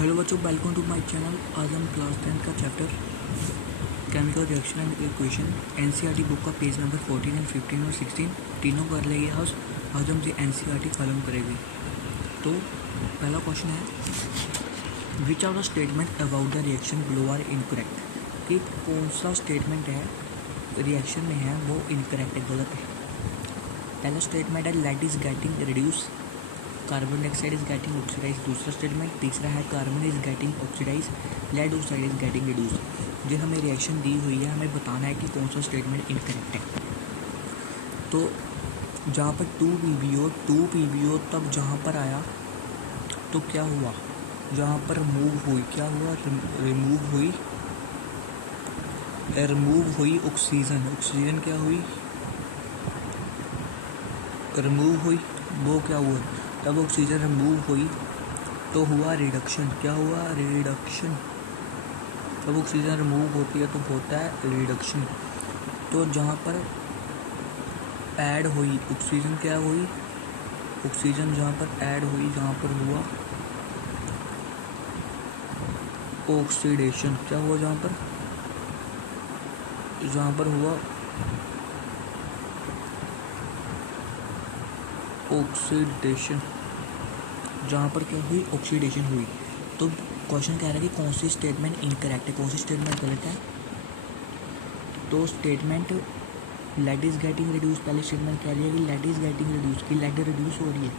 Hello बच्चों, welcome to my channel. आज हम क्लास 10 का chapter chemical reaction and equation NCERT book का पेज नंबर 14 एंड 15 और 16 तीनों कर लेंगे। आज हम एनसीईआरटी कॉलम करेंगे। तो पहला क्वेश्चन है, which are the statement about the reaction below are incorrect. कि कौन सा स्टेटमेंट है रिएक्शन में है वो इनकरेक्ट है, गलत है। पहला स्टेटमेंट है lead is getting reduce, carbon dioxide is getting oxidise. दूसरा स्टेटमेंट, तीसरा है carbon is getting oxidise, lead oxide is getting reduce. जो हमें रिएक्शन दी हुई है, हमें बताना है कि कौन सा स्टेटमेंट इनकरेक्ट है। तो जहाँ पर 2 PbO तब जहाँ पर आया तो क्या हुआ, जहाँ पर रिमूव हुई, क्या हुआ, रिमूव हुई ऑक्सीजन क्या हुई, रिमूव हुई, वो क्या हुआ, तब ऑक्सीजन रिमूव हुई तो हुआ रिडक्शन। क्या हुआ, रिडक्शन। जब ऑक्सीजन रिमूव होती है तो होता है रिडक्शन। तो जहाँ पर ऐड हुई ऑक्सीजन, क्या हुई, ऑक्सीजन जहाँ पर ऐड हुई, जहाँ पर हुआ ऑक्सीडेशन। क्या हुआ, जहाँ पर हुआ ऑक्सीडेशन, जहाँ पर क्या हुई, ऑक्सीडेशन हुई। तो क्वेश्चन कह रहा है कि कौन सी स्टेटमेंट इनकरेक्ट है, कौन सी स्टेटमेंट गलत है। तो statement lead is getting reduce, पहली स्टेटमेंट कह रही है कि लेड इज गेटिंग रिड्यूस, की लेड रिड्यूस हो रही है।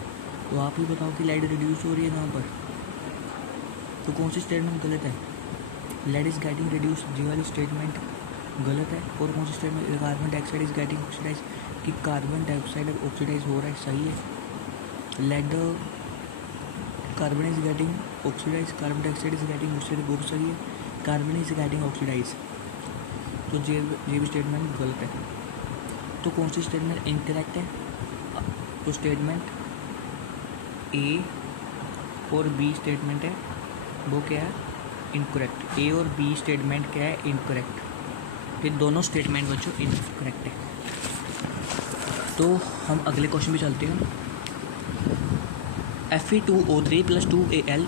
तो आप ही बताओ कि लेड रिड्यूस हो रही है जहाँ पर, तो कौन सी स्टेटमेंट गलत है। लेड इज गेटिंग रिड्यूस, जी वाली स्टेटमेंट गलत है। और कौन सी statement, carbon dioxide is getting oxidise, कि कार्बन डाइऑक्साइड ऑक्सीडाइज हो रहा है, सही है। Lead, carbon is getting oxidise, carbon dioxide is getting oxidise, वो सही है। कार्बन इज गेटिंग ऑक्सीडाइज, तो ये भी स्टेटमेंट गलत है। तो कौन सी स्टेटमेंट इनकरेक्ट है, तो स्टेटमेंट ए और बी स्टेटमेंट है वो क्या है, इनकरेक्ट। ए और बी स्टेटमेंट क्या है, इनकरेक्ट। फिर दोनों स्टेटमेंट बच्चों इनकरेक्ट है। तो हम अगले क्वेश्चन पे चलते हैं। Fe2O3 + 2Al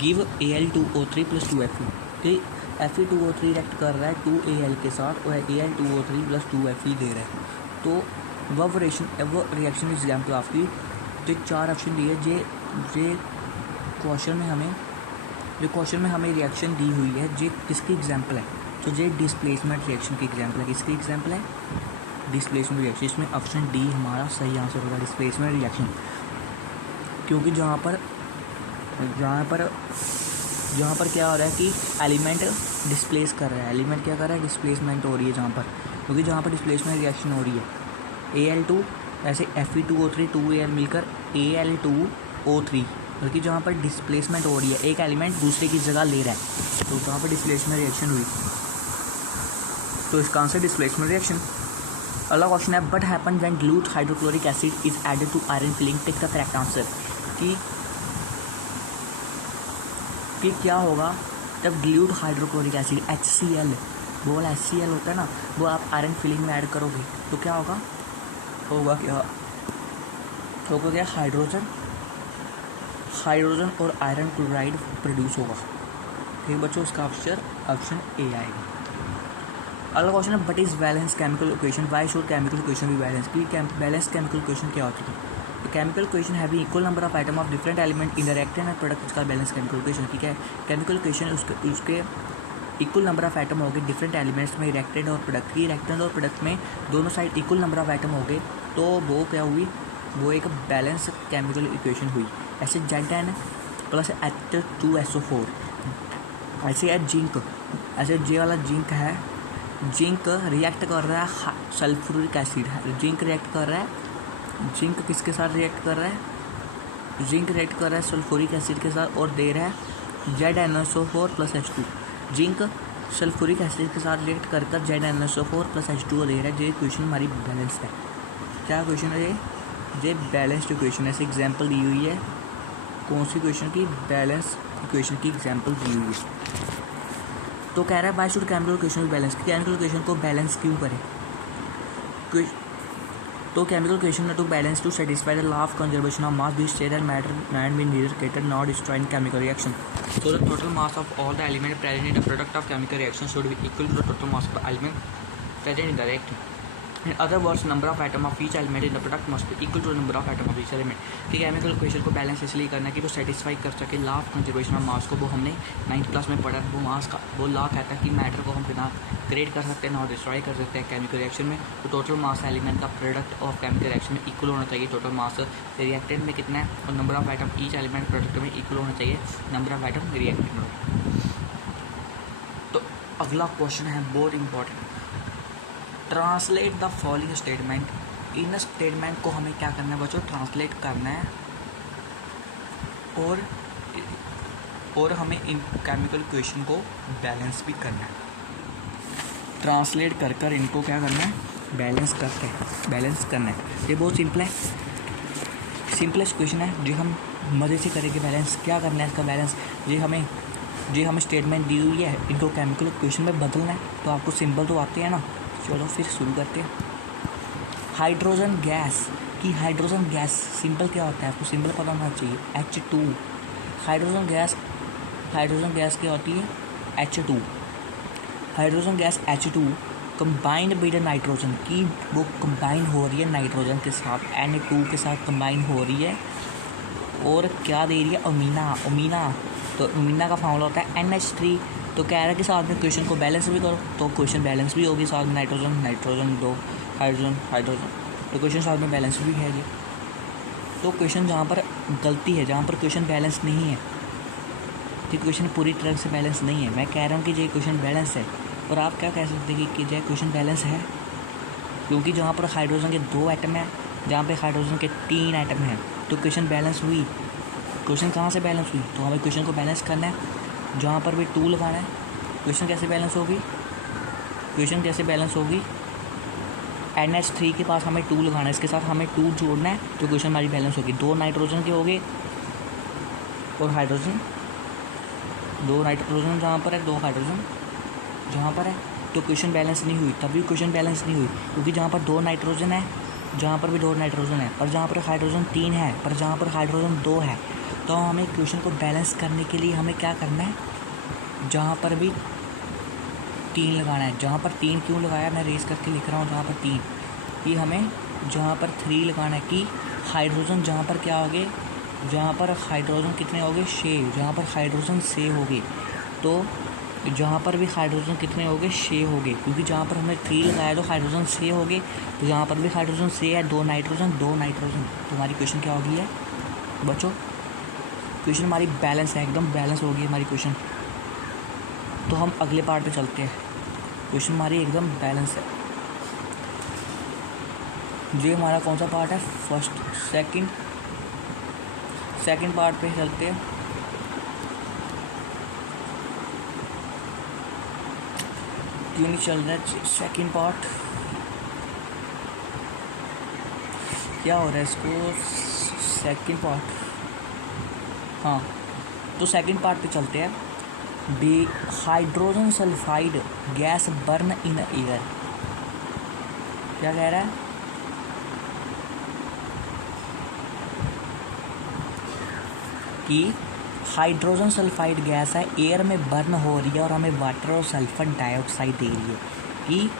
give Al2O3 + 2Fe। कि Fe2O3 रिएक्ट कर रहा है 2Al के साथ और Al2O3 + 2Fe दे रहा है। तो वह रिएक्शन एग्जाम्पल आपकी जो 4 ऑप्शन दिए, जे क्वेश्चन में हमें रिएक्शन दी हुई है, जे किसकी एग्जाम्पल है, तो ये डिस्प्लेसमेंट रिएक्शन की एग्जाम्पल है। किसकी एग्जाम्पल है, डिस्प्लेसमेंट रिएक्शन। इसमें ऑप्शन डी हमारा सही आंसर होगा, डिस्प्लेसमेंट रिएक्शन। क्योंकि जहाँ पर क्या हो रहा है कि एलिमेंट डिस्प्लेस कर रहा है, एलिमेंट क्या कर रहा है, डिस्प्लेसमेंट हो रही है जहाँ पर। क्योंकि जहाँ पर डिस्प्लेसमेंट रिएक्शन हो रही है Al2 ऐसे Fe2O3 2Al मिलकर Al2O3, बल्कि जहाँ पर डिस्प्लेसमेंट हो रही है, एक एलिमेंट दूसरे की जगह ले रहा है, तो जहाँ पर डिस्प्लेसमेंट रिएक्शन हुई, तो इसका आंसर डिस्प्लेसमेंट रिएक्शन। अगला क्वेश्चन है, what happen when dilute hydrochloric acid is added to iron filing, take the correct answer. कि क्या होगा जब dilute हाइड्रोक्लोरिक एसिड HCl, वो वाला HCl होता है ना, वो आप आयरन फिलिंग में ऐड करोगे तो क्या होगा, हाइड्रोजन और आयरन क्लोराइड प्रोड्यूस होगा। ठीक बच्चों, इसका ऑप्शन ए आएगा। अगला क्वेश्चन है, but is balance chemical equation, why should chemical equation be balance. की बैलेंस केमिकल इक्वेशन क्या होती है, chemical equation having equal number of item of different element in the reactant and product इसका balance chemical equation. ठीक है, chemical equation उसके equal number of item हो गए डिफरेंट एलिमेंट्स में, रिएक्टेंट और प्रोडक्ट की। रिएक्टेंट और प्रोडक्ट में दोनों side equal number of item हो गए, तो वो क्या हुई, वो एक बैलेंस केमिकल इक्वेशन हुई। ऐसे Zn + H2SO4, ऐसे है जिंक, ऐसे जे वाला जिंक है, जिंक रिएक्ट कर रहा है सल्फ्यूरिक एसिड है, जिंक रिएक्ट कर रहा है, जिंक किसके साथ रिएक्ट कर रहा है, जिंक रिएक्ट कर रहा है सल्फ्यूरिक एसिड के साथ और दे रहा है ZnSO4 + H2। Zinc sulphuric acid के साथ रिएक्ट कर ZnSO4 + H2 दे रहा है। ये इक्वेशन हमारी बैलेंस है। क्या इक्वेशन है ये बैलेंस्ड इक्वेशन। ऐसे एग्जाम्पल दी हुई है, कौन सी इक्वेशन की, बैलेंस इक्वेशन की एग्जाम्पल दी हुई है। तो कह रहा है व्हाई शुड केमिकल इक्वेशन भी बैलेंस, केमिकल इक्वेशन को बैलेंस क्यों करें। तो chemical equation to balance to satisfy the law of conservation of mass be state and matter and be neither created nor destroyed in chemical reaction. So the total mass of all the elements present in the product of chemical reaction should be equal to the total mass of the element present in the reactant. In other words, number of atom of each element in the product must be equal to the number of atom of each element. कि chemical equation को balance इसलिए करना है कि वो satisfy कर सके law of conservation of mass को। वो हमने 9th क्लास में पढ़ा। वो मास का वो लॉ कहता है कि मैटर को हम बिना क्रिएट कर सकते हैं ना डिस्ट्रॉय कर सकते हैं केमिकल रिएक्शन में। तो टोटल मास एलिमेंट का प्रोडक्ट ऑफ केमिकल रिएक्शन में इक्वल होना चाहिए। टोटल मास रिएक्टेंट में कितना है और number of item each element product में इक्वल होना चाहिए नंबर ऑफ आइटम रिएक्टेंट में। तो अगला क्वेश्चन है बहुत important. Translate the following statement. In statement को हमें क्या करना है बच्चों, ट्रांसलेट करना है और हमें इन केमिकल इक्वेशन को बैलेंस भी करना है। ट्रांसलेट कर कर इनको क्या करना है, बैलेंस करना है। ये बहुत सिंपल है, सिंपलेस्ट इक्वेशन है जो हम मज़े से करेंगे। बैलेंस क्या करना है इसका बैलेंस, ये हमें स्टेटमेंट दी हुई है, इनको केमिकल इक्वेशन में बदलना है। तो आपको सिंबल तो आते हैं ना, चलो फिर शुरू करते हैं। हाइड्रोजन गैस की हाइड्रोजन गैस सिंपल क्या होता है आपको सिंपल पता होना चाहिए, H2। हाइड्रोजन गैस क्या होती है, H2। Hydrogen gas H2 combined with nitrogen की वो कंबाइन हो रही है नाइट्रोजन के साथ, Na2 के साथ कंबाइन हो रही है और क्या दे रही है, अमीना। तो अमीना का फॉर्मूला होता है NH3। तो कह रहा है कि साथ में क्वेश्चन को बैलेंस भी करो, तो क्वेश्चन बैलेंस भी होगी, साथ में नाइट्रोजन 2 हाइड्रोजन तो क्वेश्चन साथ में बैलेंस भी है। ये तो क्वेश्चन जहाँ पर गलती है, जहाँ पर क्वेश्चन बैलेंस नहीं है, कि क्वेश्चन पूरी तरह से बैलेंस नहीं है। मैं कह रहा हूँ कि ये क्वेश्चन बैलेंस है, और आप क्या कह सकते हैं कि जो क्वेश्चन बैलेंस है, क्योंकि जहाँ पर हाइड्रोजन के 2 एटम हैं, जहाँ पर हाइड्रोजन के 3 एटम हैं, तो क्वेश्चन बैलेंस हुई। क्वेश्चन कहाँ से बैलेंस हुई, तो हमें क्वेश्चन को बैलेंस करना है, जहाँ पर भी 2 लगाना है। क्वेश्चन कैसे बैलेंस होगी, NH3 के पास हमें 2 लगाना है, इसके साथ हमें 2 जोड़ना है, तो क्वेश्चन हमारी बैलेंस होगी। 2 नाइट्रोजन के हो गए और हाइड्रोजन, 2 नाइट्रोजन जहाँ पर है, 2 हाइड्रोजन जहाँ पर है, तो क्वेश्चन बैलेंस नहीं हुई। तभी क्वेश्चन बैलेंस नहीं हुई क्योंकि जहाँ पर 2 नाइट्रोजन है, जहाँ पर भी 2 नाइट्रोजन है, पर जहाँ पर हाइड्रोजन 3 है, पर जहाँ पर हाइड्रोजन 2 है, तो हमें क्वेश्चन को बैलेंस करने के लिए हमें क्या करना है, जहाँ पर भी 3 लगाना है। जहाँ पर 3 क्यों लगाया, मैं रेस करके लिख रहा हूँ, जहाँ पर 3 कि हमें जहाँ पर 3 लगाना है कि हाइड्रोजन जहाँ पर क्या हो गए, जहाँ पर हाइड्रोजन कितने हो गए, 6, जहाँ पर हाइड्रोजन 6 हो गए, तो जहाँ पर भी हाइड्रोजन कितने हो गए, 6 हो गए, क्योंकि जहाँ पर हमने 3 लगाया तो हाइड्रोजन 6 हो गए, तो जहाँ पर भी हाइड्रोजन 6 है, 2 नाइट्रोजन तो हमारी क्वेश्चन क्या हो गई है बच्चों, क्वेश्चन हमारी बैलेंस है, एकदम बैलेंस हो गई हमारी क्वेश्चन। तो हम अगले पार्ट पे चलते हैं, क्वेश्चन हमारी एकदम बैलेंस है। ये हमारा कौन सा पार्ट है, सेकंड पार्ट पे चलते हैं। क्यों नहीं चल रहा है सेकंड पार्ट, क्या हो रहा है इसको, सेकंड पार्ट, हाँ तो सेकंड पार्ट पे चलते हैं। Hydrogen sulphide gas burn in air, क्या कह रहा है कि हाइड्रोजन सल्फाइड गैस है, एयर में बर्न हो रही है और हमें वाटर और सल्फर डाइऑक्साइड दे रही है। कि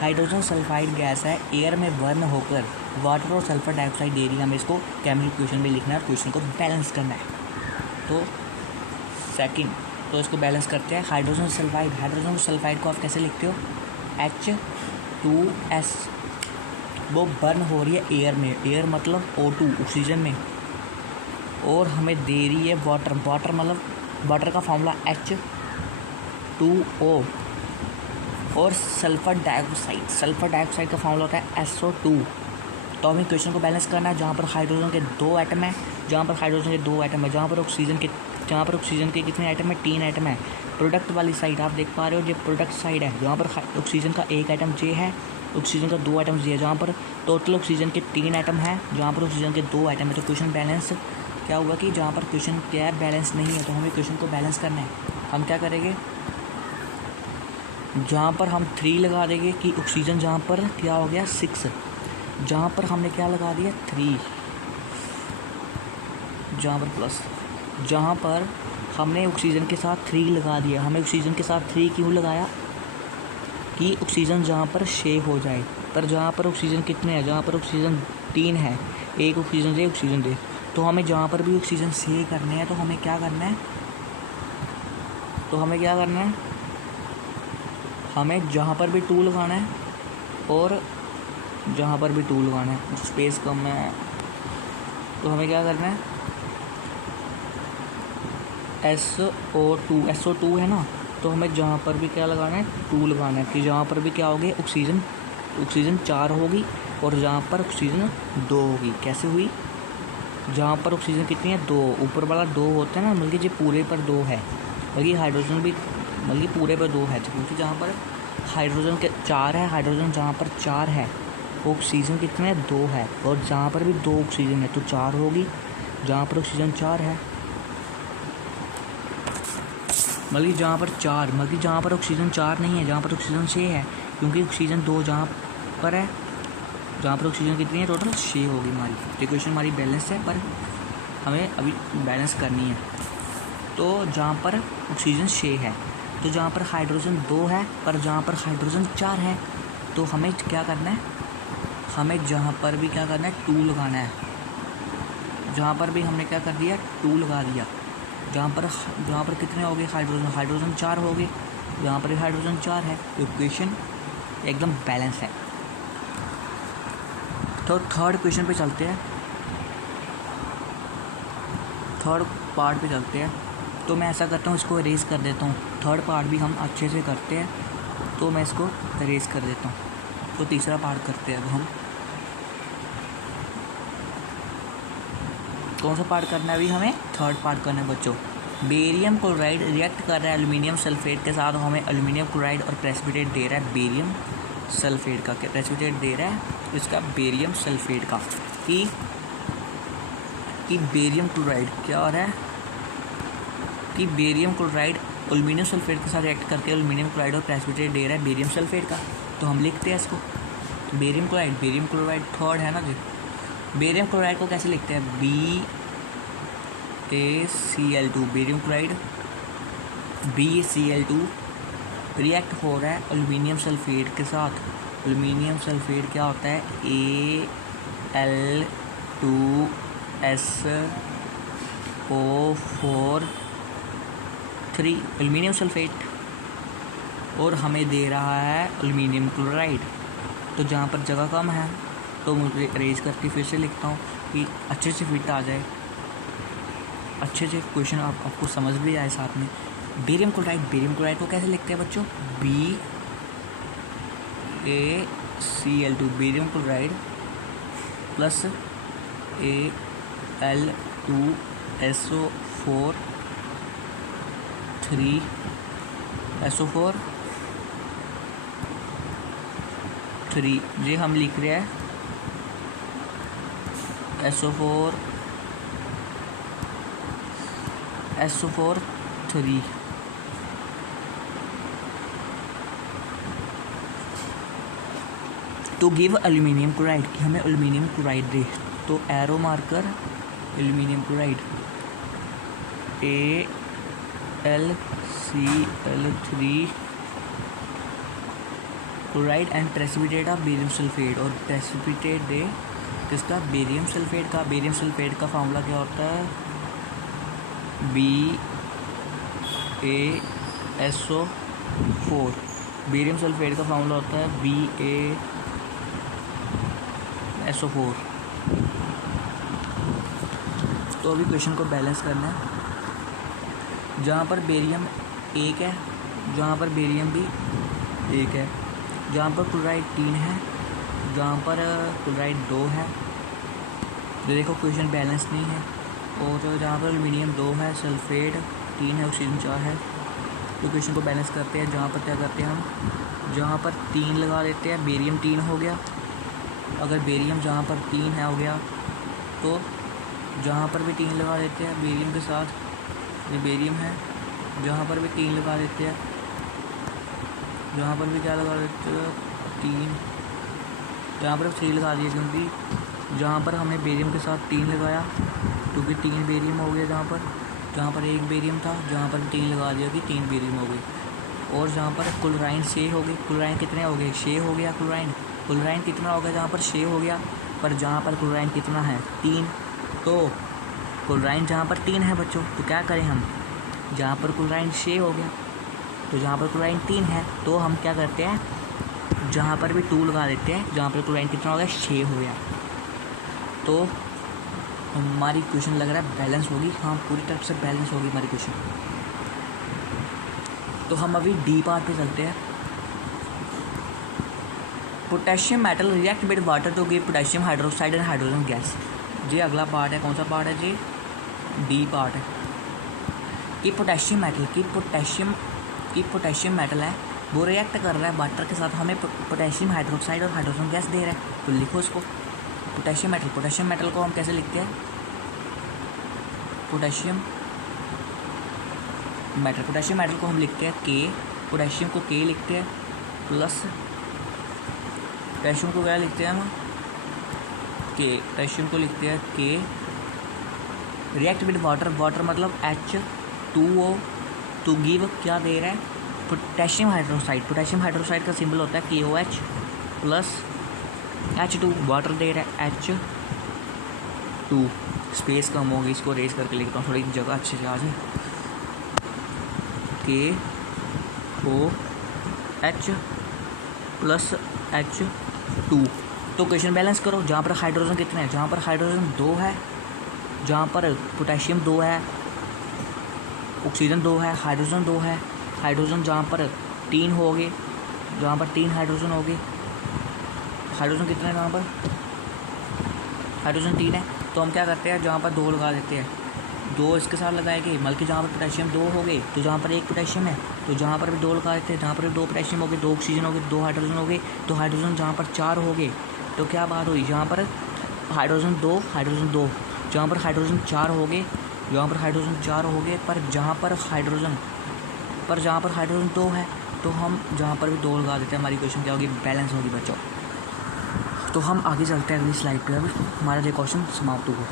हाइड्रोजन सल्फाइड गैस है, एयर में बर्न होकर वाटर और सल्फर डाइऑक्साइड दे रही है, हमें इसको केमिकल इक्वेशन में लिखना है, क्वेश्चन को बैलेंस करना है। तो इसको बैलेंस करते हैं। हाइड्रोजन सल्फाइड को आप कैसे लिखते हो, H2S, वो बर्न हो रही है एयर में, एयर मतलब O2 ऑक्सीजन में, और हमें दे रही है वाटर मतलब वाटर का फॉर्मूला H2O, और सल्फर डाइऑक्साइड का फॉर्मूला होता है SO2। तो हमें क्वेश्चन को बैलेंस करना है, जहाँ पर हाइड्रोजन के 2 एटम है, जहाँ पर ऑक्सीजन के कितने एटम है, 3 एटम है। प्रोडक्ट वाली साइड आप देख पा रहे हो, ये प्रोडक्ट साइड है, जहाँ पर ऑक्सीजन का 1 एटम J है, ऑक्सीजन का 2 एटम J है, जहाँ पर टोटल ऑक्सीजन के 3 एटम है, जहाँ पर ऑक्सीजन के 2 एटम है। तो क्वेश्चन बैलेंस क्या हुआ कि जहाँ पर क्वेश्चन क्या है, बैलेंस नहीं है, तो हमें क्वेश्चन को बैलेंस करना है। हम क्या करेंगे, जहाँ पर हम 3 लगा देंगे कि ऑक्सीजन जहाँ पर क्या हो गया 6, जहाँ पर हमने क्या लगा दिया 3, जहाँ पर प्लस, जहाँ पर हमने ऑक्सीजन के साथ 3 लगा दिया। हमें ऑक्सीजन के साथ 3 क्यों लगाया कि ऑक्सीजन जहाँ पर शेयर हो जाए। पर जहाँ पर ऑक्सीजन कितने हैं, जहाँ पर ऑक्सीजन 3 है, एक ऑक्सीजन दे, तो हमें जहाँ पर भी ऑक्सीजन शेयर करने हैं तो हमें क्या करना है, हमें जहाँ पर भी 2 लगाना है और जहाँ पर भी 2 लगाना है। स्पेस कम है तो हमें क्या करना है, SO2 है ना, तो हमें जहाँ पर भी क्या लगाना है 2 लगाना है कि जहाँ पर भी क्या होगी ऑक्सीजन 4 होगी और जहाँ पर ऑक्सीजन 2 होगी। कैसे हुई, जहाँ पर ऑक्सीजन कितनी है 2, ऊपर वाला 2 होता है ना, बल्कि ये पूरे पर 2 है, बल्कि हाइड्रोजन भी बल्कि पूरे पर 2 है, क्योंकि जहाँ पर हाइड्रोजन के 4 है, हाइड्रोजन जहाँ पर 4 है ऑक्सीजन कितने है 2 है, और जहाँ पर भी 2 ऑक्सीजन है तो 4 होगी, जहाँ पर ऑक्सीजन 4 है बल्कि जहाँ पर ऑक्सीजन 4 नहीं है, जहाँ पर ऑक्सीजन 6 है, क्योंकि ऑक्सीजन 2 जहाँ पर है, जहाँ पर ऑक्सीजन कितनी है टोटल 6 होगी हमारी। इक्वेशन हमारी बैलेंस है पर हमें अभी बैलेंस करनी है। तो जहाँ पर ऑक्सीजन 6 है, तो जहाँ पर हाइड्रोजन 2 है पर जहाँ पर हाइड्रोजन 4 है, तो हमें क्या करना है, हमें जहाँ पर भी क्या करना है 2 लगाना है। जहाँ पर भी हमने क्या कर दिया 2 लगा दिया, जहाँ पर कितने हो गए हाइड्रोजन 4 हो गए, जहाँ पर हाइड्रोजन 4 है, इक्वेशन एकदम बैलेंस है। तो थर्ड क्वेश्चन पे चलते हैं, थर्ड पार्ट पे चलते हैं। तो मैं ऐसा करता हूँ, इसको इरेज कर देता हूँ। थर्ड पार्ट भी हम अच्छे से करते हैं तो मैं इसको इरेज कर देता हूँ। तो तीसरा पार्ट करते हैं अब हम। कौन सा पार्ट करना है अभी हमें, थर्ड पार्ट करना है बच्चों। बेरियम क्लोराइड रिएक्ट कर रहा है एल्यूमिनियम सल्फेट के साथ, हमें एल्यूमिनियम क्लोराइड और प्रेसिपिटेट दे रहा है बेरियम सल्फेट का। प्रेसिपिटेट दे रहा है इसका बेरियम सल्फेट का, कि बेरियम क्लोराइड क्या हो रहा है, कि बेरियम क्लोराइड एल्यूमिनियम सल्फेट के साथ रिएक्ट करके एल्यूमिनियम क्लोराइड और प्रेसिपिटेट दे रहा है बेरियम सल्फेट का। तो हम लिखते हैं इसको बेरियम क्लोराइड थर्ड है ना जी। बेरियम क्लोराइड को कैसे लिखते हैं, BaCl2, barium chloride BaCl2 react हो रहा है एल्यूमिनियम सल्फेट के साथ। एल्यूमिनियम सल्फेट क्या होता है, Al2SO4 एल्यूमिनियम सल्फेट, और हमें दे रहा है एल्यूमिनियम क्लोराइड। तो जहाँ पर जगह कम है तो मुझे अरेंज करके फिर से लिखता हूँ कि अच्छे से फिट आ जाए, अच्छे से क्वेश्चन आपको समझ भी आए साथ में। बेरियम क्लोराइड को कैसे लिखते हैं बच्चों, BaCl2 barium chloride plus Al2SO4 3 ये हम लिख रहे हैं SO4 3। तो गिव एल्यूमिनियम क्लोराइड, कि हमें एल्यूमिनियम क्लोराइड दे। तो arrow marker aluminium chloride AlCl3 chloride and precipitate of barium sulphate, और प्रेसिपिटेट दे किसका, बेरियम सल्फेट का। बेरियम सल्फेट का फार्मूला क्या होता है, BaSO4। बेरियम सल्फेट का फार्मूला होता है BaSO4। तो अभी क्वेश्चन को बैलेंस करना है। जहाँ पर बेरियम 1 है, जहाँ पर बेरियम भी 1 है, जहाँ पर क्लोराइड 3 है, जहाँ पर क्लोराइड 2 है। जो देखो क्वेश्चन बैलेंस नहीं है। और जहाँ पर एल्यूमिनियम 2 है, सल्फेट 3 है, ऑक्सीजन 4 है। तो क्वेश्चन को बैलेंस करते हैं। जहाँ पर क्या करते हैं हम, जहाँ पर 3 लगा देते हैं, बेरियम 3 हो गया। अगर बेरियम जहाँ पर 3 है हो गया, तो जहाँ पर भी 3 लगा देते हैं बेरियम के साथ, ये बेरियम है, जहाँ पर भी 3 लगा देते हैं, जहाँ पर भी क्या लगा देते हैं 3, तो यहाँ पर 3 लगा दिया, क्योंकि जहाँ पर हमने बेरियम के साथ 3 लगाया, क्योंकि 3 बेरियम हो गया, जहाँ पर 1 बेरियम था, जहाँ पर 3 लगा दिया कि 3 बेरियम हो गई। और जहाँ पर क्लोराइन 6 हो गई, क्लोराइन कितने हो गए, 6 हो गया क्लोराइन कितना हो गया, जहाँ पर 6 हो गया, पर जहाँ पर क्लोराइन कितना है, 3। तो क्लोराइन जहाँ पर 3 है बच्चों, तो क्या करें हम, जहाँ पर क्लोराइन 6 हो गया, तो जहाँ पर क्लोराइन 3 है, तो हम क्या करते हैं, जहाँ पर भी 2 लगा देते हैं, जहाँ पर क्लोराइन कितना हो गया, 6 हो गया। तो हमारी इक्वेशन लग रहा है बैलेंस होगी, हाँ पूरी तरफ से बैलेंस होगी हमारी इक्वेशन। तो हम अभी डी पार्ट पे चलते हैं। Potassium metal react with water to give potassium hydroxide and hydrogen gas. जी अगला पार्ट है, कौन सा पार्ट है जी, डी पार्ट है कि पोटेशियम मेटल है, वो रिएक्ट कर रहा है वाटर के साथ, हमें पोटेशियम हाइड्रोक्साइड और हाइड्रोजन गैस दे रहा है। तो लिखो इसको, पोटेशियम मेटल को हम कैसे लिखते हैं, पोटेशियम मेटल को हम लिखते हैं के, पोटेशियम को के लिखते हैं, प्लस पोटेशियम को क्या लिखते हैं हम, के, पोटेशियम को लिखते हैं के, रिएक्ट विद वाटर मतलब H2O, टू गिव क्या दे रहा है, पोटेशियम हाइड्रोक्साइड का सिंबल होता है KOH प्लस H2, वाटर दे रहा है H2। स्पेस कम होगी, इसको रेज करके लिखता हूँ, थोड़ी जगह अच्छे से आ जाए, KOH प्लस H2। तो क्वेश्चन बैलेंस करो, जहाँ पर हाइड्रोजन कितने हैं, जहाँ पर हाइड्रोजन 2 है, जहाँ पर पोटेशियम 2 है, ऑक्सीजन 2 है, हाइड्रोजन 2 है, हाइड्रोजन जहाँ पर 3 हो गए, जहाँ पर 3 हाइड्रोजन हो गए, हाइड्रोजन कितने हैं, जहाँ पर हाइड्रोजन 3 है, तो हम क्या करते हैं, जहाँ पर 2 लगा देते हैं, 2 इसके साथ लगाएंगे, बल्कि जहाँ पर पोटेशियम 2 हो गए, तो जहाँ पर 1 पोटेशियम है, तो जहाँ पर भी 2 लगा देते हैं, जहाँ पर भी 2 पोटेशियम हो गए, 2 ऑक्सीजन हो गए, 2 हाइड्रोजन हो गए, तो हाइड्रोजन जहाँ पर 4 हो गए, तो क्या बात हुई, जहाँ पर हाइड्रोजन 2, जहाँ पर हाइड्रोजन 4 हो गए, पर जहाँ पर हाइड्रोजन 2 है, तो हम जहाँ पर भी 2 लगा देते हैं, हमारी इक्वेशन क्या होगी, बैलेंस होगी बच्चों। तो हम आगे चलते हैं अगली स्लाइड पे, अभी हमारा जो क्वेश्चन समाप्त हुआ।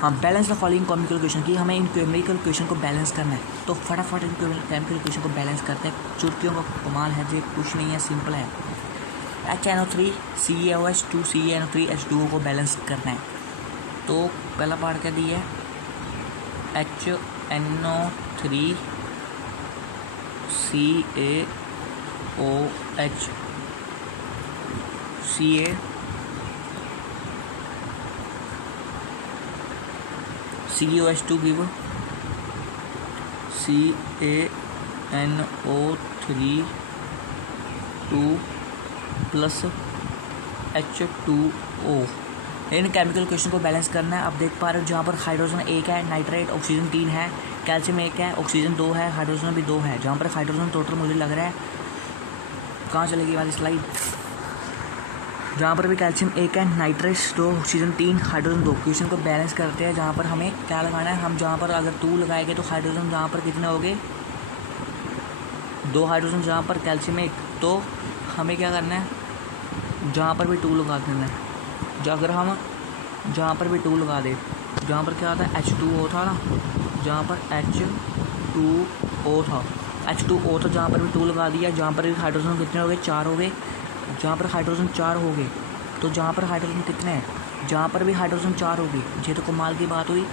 हाँ, balance the following chemical equation की, हमें इन केमिकल इक्वेशन को बैलेंस करना है, तो फटाफट इन केमिकल इक्वेशन को बैलेंस करते हैं। चुटकियों का कमाल है, जो कुछ नहीं है, सिंपल है। HNO3 CaOH 2 CaNO3 H2O को बैलेंस करना है। तो पहला पार्ट क्या दिया है, HNO3 CaOH CaOH2 give CaNO3 2 plus H2O। इन केमिकल इक्वेशन को बैलेंस करना है। अब देख पा रहे हो, जहाँ पर हाइड्रोजन 1 है, नाइट्रेट ऑक्सीजन 3 है, कैल्शियम 1 है, ऑक्सीजन 2 है, हाइड्रोजन भी 2 है। जहाँ पर हाइड्रोजन टोटल मुझे लग रहा है, कहाँ चलेगी हमारी स्लाइड, जहाँ पर भी कैल्शियम 1 है, नाइट्रेट 2, ऑक्सीजन 3, हाइड्रोजन 2। क्वेश्चन को बैलेंस करते हैं, जहाँ पर हमें क्या लगाना है, हम जहाँ पर अगर 2 लगाएंगे तो हाइड्रोजन जहाँ पर कितने हो गए, 2 हाइड्रोजन, जहाँ पर कैल्शियम 1, तो हमें क्या करना है, जहाँ पर भी 2 लगा देना है। अगर हम जहाँ पर भी 2 लगा दे, जहाँ पर क्या था, H2O था ना, जहाँ पर H2O था, जहाँ पर भी 2 लगा दिया, जहाँ पर भी हाइड्रोजन कितने हो गए, 4 हो गए, जहाँ पर हाइड्रोजन 4 हो गए, तो जहाँ पर हाइड्रोजन कितने हैं, जहाँ पर भी हाइड्रोजन 4 हो गए, ये तो कमाल की बात हुई,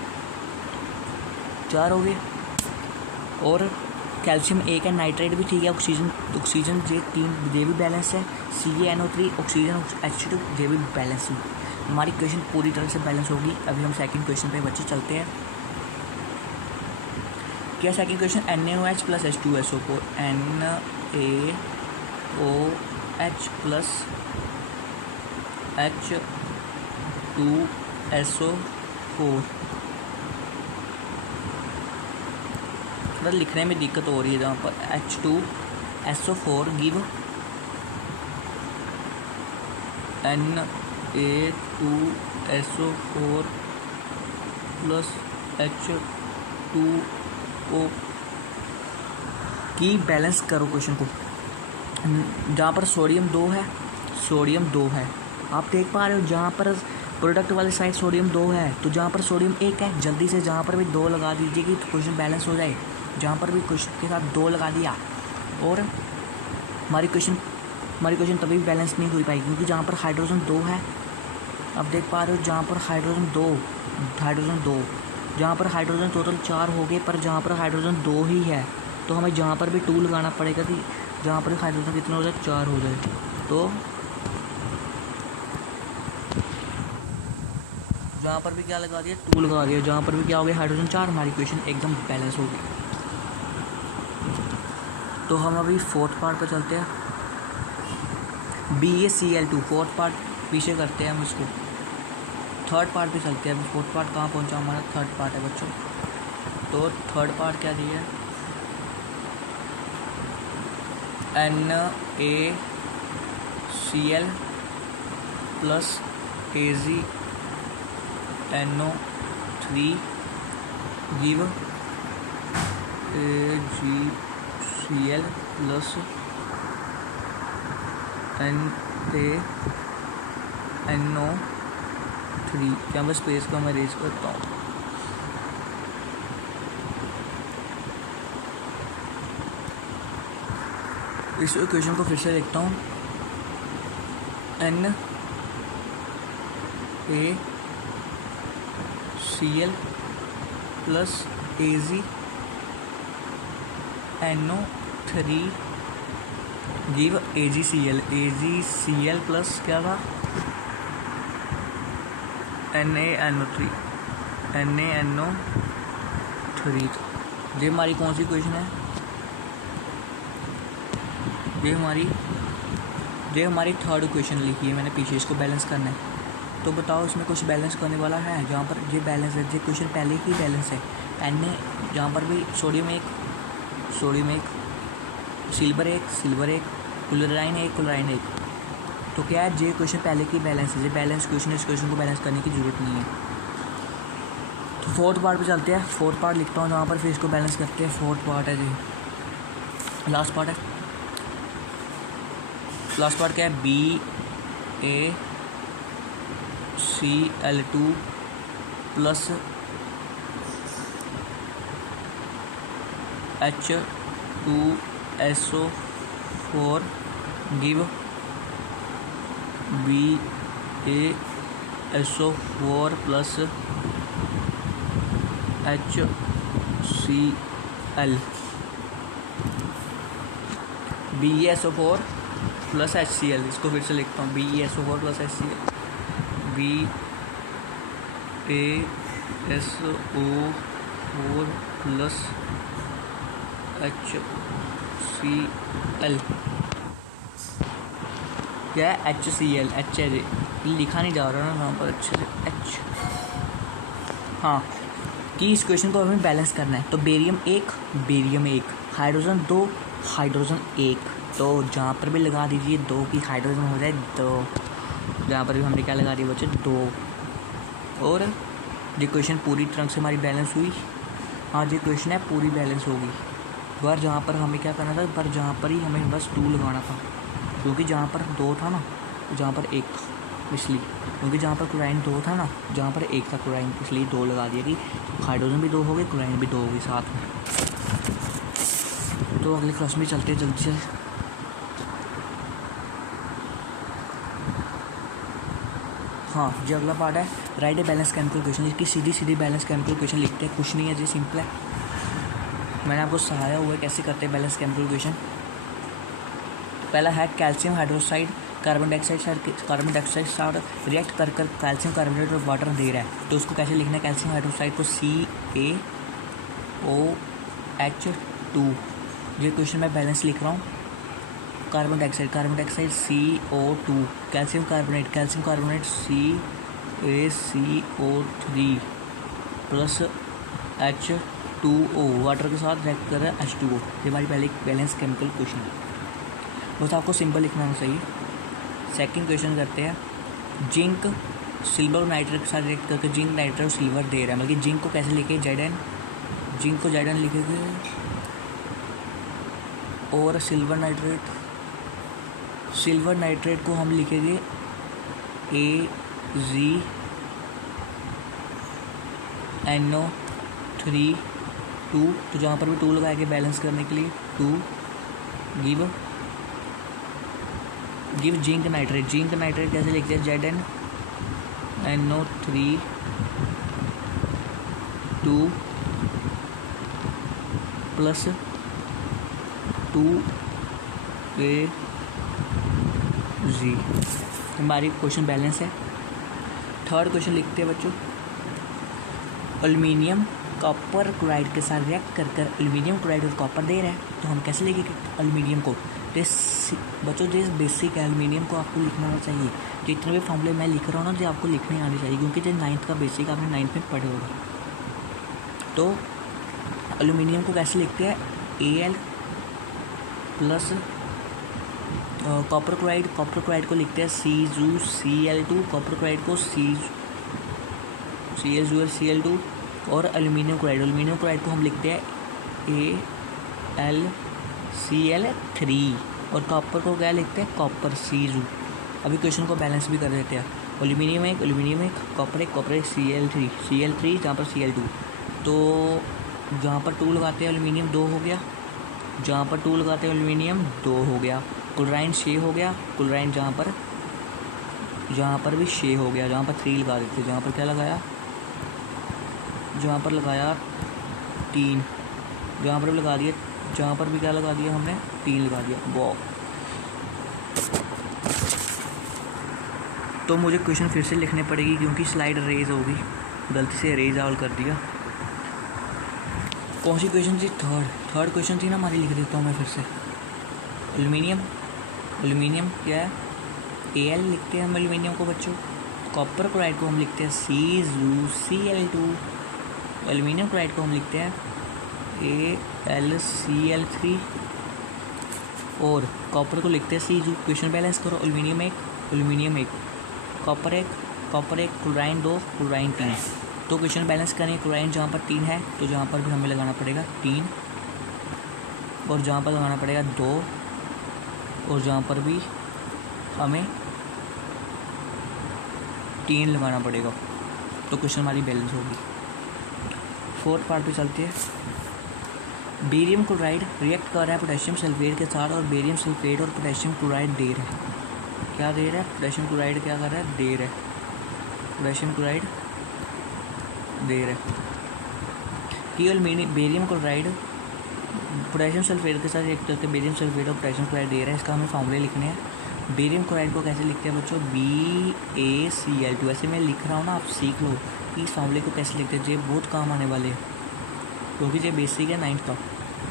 4 हो गए। और कैल्शियम 1 है, नाइट्रेट भी ठीक है, ऑक्सीजन ये 3 ये भी बैलेंस है, CaNO3 ऑक्सीजन H2 ये भी बैलेंस है। हमारी क्वेश्चन पूरी तरह से बैलेंस होगी। अभी हम सेकंड क्वेश्चन पे बच्चे चलते हैं। क्या second question, NaOH plus H2SO को NaOH प्लस H2SO4, थोड़ा लिखने में दिक्कत हो रही है, जहाँ पर H2SO4 give Na2SO4 plus H2O की बैलेंस करो क्वेश्चन को। जहाँ पर सोडियम 2 है, सोडियम 2 है, आप देख पा रहे हो। जहाँ पर प्रोडक्ट वाली साइड सोडियम 2 है, तो जहाँ पर सोडियम 1 है, जल्दी से जहाँ पर भी 2 लगा दीजिए कि क्वेश्चन बैलेंस हो जाए। जहाँ पर भी क्वेश्चन के साथ 2 लगा दिया और हमारी क्वेश्चन तभी बैलेंस नहीं हो पाएगी, क्योंकि जहाँ पर हाइड्रोजन 2 है, अब देख पा रहे हो, जहाँ पर हाइड्रोजन 2, जहाँ पर हाइड्रोजन टोटल 4 हो गए, पर जहाँ पर हाइड्रोजन 2 ही है, तो हमें जहाँ पर भी 2 लगाना पड़ेगा कि जहाँ पर हाइड्रोजन कितना हो जाए, 4 हो जाए। तो जहाँ पर भी क्या लगा दिया, 2 लगा दिया, जहाँ पर भी क्या हो गया, हाइड्रोजन 4, हमारी इक्वेशन एकदम बैलेंस होगी। तो हम अभी फोर्थ पार्ट पर चलते हैं, BaCl2, फोर्थ पार्ट पीछे करते हैं हम इसको, थर्ड पार्ट पे चलते हैं। अभी फोर्थ पार्ट कहाँ पहुँचा, हमारा थर्ड पार्ट है बच्चों। तो थर्ड पार्ट क्या दिया है, NaCl plus AgNO3 give AgCl plus NaNO3। क्या मैं स्पेस को मैं रेज करता हूँ, इस इक्वेशन को फिर से लिखता हूँ, NaCl plus AgNO3 give AgCl plus क्या था, NaNO3। ये हमारी कौन सी इक्वेशन है, ये हमारी थर्ड इक्वेशन लिखी है मैंने पीछे, इसको बैलेंस करना है। तो बताओ इसमें कुछ बैलेंस करने वाला है, जहाँ पर ये बैलेंस है, ये क्वेश्चन पहले ही बैलेंस है। जहाँ पर भी सोडियम 1, सिल्वर 1, क्लोराइन 1। तो क्या है, ये क्वेश्चन पहले की बैलेंस है, ये बैलेंस क्वेश्चन, इस क्वेश्चन को बैलेंस करने की जरूरत नहीं है। तो फोर्थ पार्ट पे चलते हैं, फोर्थ पार्ट लिखता हूँ जहाँ पर फिर इसको बैलेंस करते हैं। फोर्थ पार्ट है जी, लास्ट पार्ट है। लास्ट पार्ट क्या है, BaCl2 plus H2SO4 give BaSO4 plus HCl, BaSO4 plus HCl, इसको फिर से लिखता हूँ, BaSO4 plus HCl, BaSO4 plus HCl। क्या है, HCl, H है, लिखा नहीं जा रहा ना यहाँ पर अच्छे से, H। हाँ, कि इस क्वेश्चन को हमें बैलेंस करना है। तो बेरियम 1, हाइड्रोजन 2, हाइड्रोजन 1, तो जहाँ पर भी लगा दीजिए 2 की हाइड्रोजन हो जाए 2, जहाँ पर भी हमने क्या लगा दिया बच्चे, 2। और ये क्वेश्चन पूरी तरह से हमारी बैलेंस हुई। हाँ, ये क्वेश्चन है पूरी बैलेंस होगी, पर जहाँ पर हमें क्या करना था, पर जहाँ पर ही हमें बस 2 लगाना था, क्योंकि जहाँ पर 2 था ना, जहाँ पर 1 था, इसलिए, क्योंकि जहाँ पर क्लोराइन 2 था ना, जहाँ पर 1 था क्लोराइन, इसलिए 2 लगा दिया कि हाइड्रोजन भी 2 हो गए, क्लोराइन भी 2 हो गई साथ में। तो अगले क्लास में चलते हैं जल्दी से। हाँ, जो अगला पार्ट है, right a balance chemical equation. इसकी सीधी बैलेंस केमिकल इक्वेशन लिखते हैं, कुछ नहीं है जी, सिंपल है। मैंने आपको सहाया हुआ है कैसे करते हैं बैलेंस केमिकल इक्वेशन। पहला है कैल्शियम हाइड्रोक्साइड कार्बन डाइऑक्साइड साथ रिएक्ट कर कैल्शियम कार्बोनेट और वाटर दे रहा है, तो उसको कैसे लिखना है, कैल्शियम हाइड्रोक्साइड को CaOH2। ये क्वेश्चन मैं बैलेंस लिख रहा हूँ। Carbon dioxide CO2, calcium carbonate CaCO3 plus H2O, water के साथ रिएक्ट कर रहा है H2O। ये हमारी पहले बैलेंस केमिकल क्वेश्चन है, बस आपको सिंपल लिखना होना चाहिए। सेकंड क्वेश्चन करते हैं, जिंक सिल्वर नाइट्रेट के साथ रिएक्ट करके जिंक नाइट्रेट और सिल्वर दे रहा है, मतलब जिंक को कैसे लिखे, जिंक को Zn लिखेंगे और सिल्वर नाइट्रेट सिल्वर नाइट्रेट को हम लिखेंगे AgNO3 2, तो जहाँ पर भी 2 लगाएंगे बैलेंस करने के लिए 2 give zinc nitrate. Zinc nitrate कैसे लिखते हैं, ZnNO3 2 प्लस 2Ag। हमारी क्वेश्चन बैलेंस है। थर्ड क्वेश्चन लिखते हैं बच्चों, एल्युमिनियम कॉपर क्लोराइड के साथ रिएक्ट कर एल्युमिनियम क्लोराइड और कॉपर दे रहा है, तो हम कैसे लिखेंगे एल्युमिनियम को। बच्चों जिस बेसिक एल्युमिनियम को आपको लिखना आना चाहिए, जितने भी फॉर्मूले मैं लिख रहा हूँ ना, जो आपको लिखने आने चाहिए, क्योंकि जो 9th का बेसिक आपने 9th में पढ़े होगा। तो एल्युमिनियम को कैसे लिखते हैं, Al प्लस कॉपर क्लोराइड को लिखते हैं CuCl2, कॉपर क्लोराइड को Cl2 और एल्युमिनियम क्लोराइड को हम लिखते हैं AlCl3 और कॉपर को क्या लिखते हैं, कॉपर Cu। अभी क्वेश्चन को बैलेंस भी कर देते हैं। एल्युमिनियम एक कॉपर एक Cl3 जहाँ पर Cl2, तो जहाँ पर 2 लगाते हैं एल्युमिनियम 2 हो गया, जहाँ पर 2 लगाते हैं एल्युमिनियम 2 हो गया। क्लोराइन 6 हो गया, क्लोराइन जहाँ पर भी 6 हो गया, जहाँ पर 3 लगा देते, जहाँ पर क्या लगाया, जहाँ पर लगाया 3, जहाँ पर भी लगा दिया, जहाँ पर भी क्या लगा दिया हमने 3 लगा दिया। वाह, तो मुझे क्वेश्चन फिर से लिखने पड़ेगी क्योंकि स्लाइड रेज होगी, गलती से रेज आउट कर दिया। कौन सी क्वेश्चन थी, थर्ड क्वेश्चन थी ना हमारी, लिख देता हूँ मैं फिर से। एल्युमिनियम क्या है, Al लिखते हैं हम एल्युमिनियम को बच्चों। कॉपर क्लोराइड को हम लिखते हैं CuCl2, एल्युमिनियम क्लोराइड को हम लिखते हैं AlCl3 और कॉपर को लिखते हैं Cu। क्वेश्चन बैलेंस करो, एल्युमिनियम एक, कॉपर एक, क्लोराइन 2, क्लोराइन 3। तो क्वेश्चन बैलेंस करें, क्लोराइन जहाँ पर 3 है तो जहाँ पर भी हमें लगाना पड़ेगा 3 और जहाँ पर लगाना पड़ेगा 2 और जहाँ पर भी हमें 3 लगाना पड़ेगा, तो क्वेश्चन हमारी बैलेंस होगी। फोर्थ पार्ट पे चलते हैं। बेरियम क्लोराइड रिएक्ट कर रहा है पोटेशियम सल्फेट के साथ और बेरियम सल्फेट और पोटेशियम क्लोराइड दे रहा है। क्या दे रहा है, पोटेशियम क्लोराइड क्या कर रहा है, दे रहा है, पोटेशियम क्लोराइड दे रहा है कि बेरियम क्लोराइड पोटेशियम सल्फेट के साथ रिएक्ट करके बेरियम सल्फेट और पोटेशियम क्लोराइड दे रहा है। इसका हमें फॉर्मूले लिखने हैं। बेरियम क्लोराइड को कैसे लिखते हैं बच्चों, BaCl2। ऐसे मैं लिख रहा हूँ ना, आप सीख लो कि इस फॉर्मूले को कैसे लिखते हैं, ये बहुत काम आने वाले हैं क्योंकि ये बेसिक है 9th का।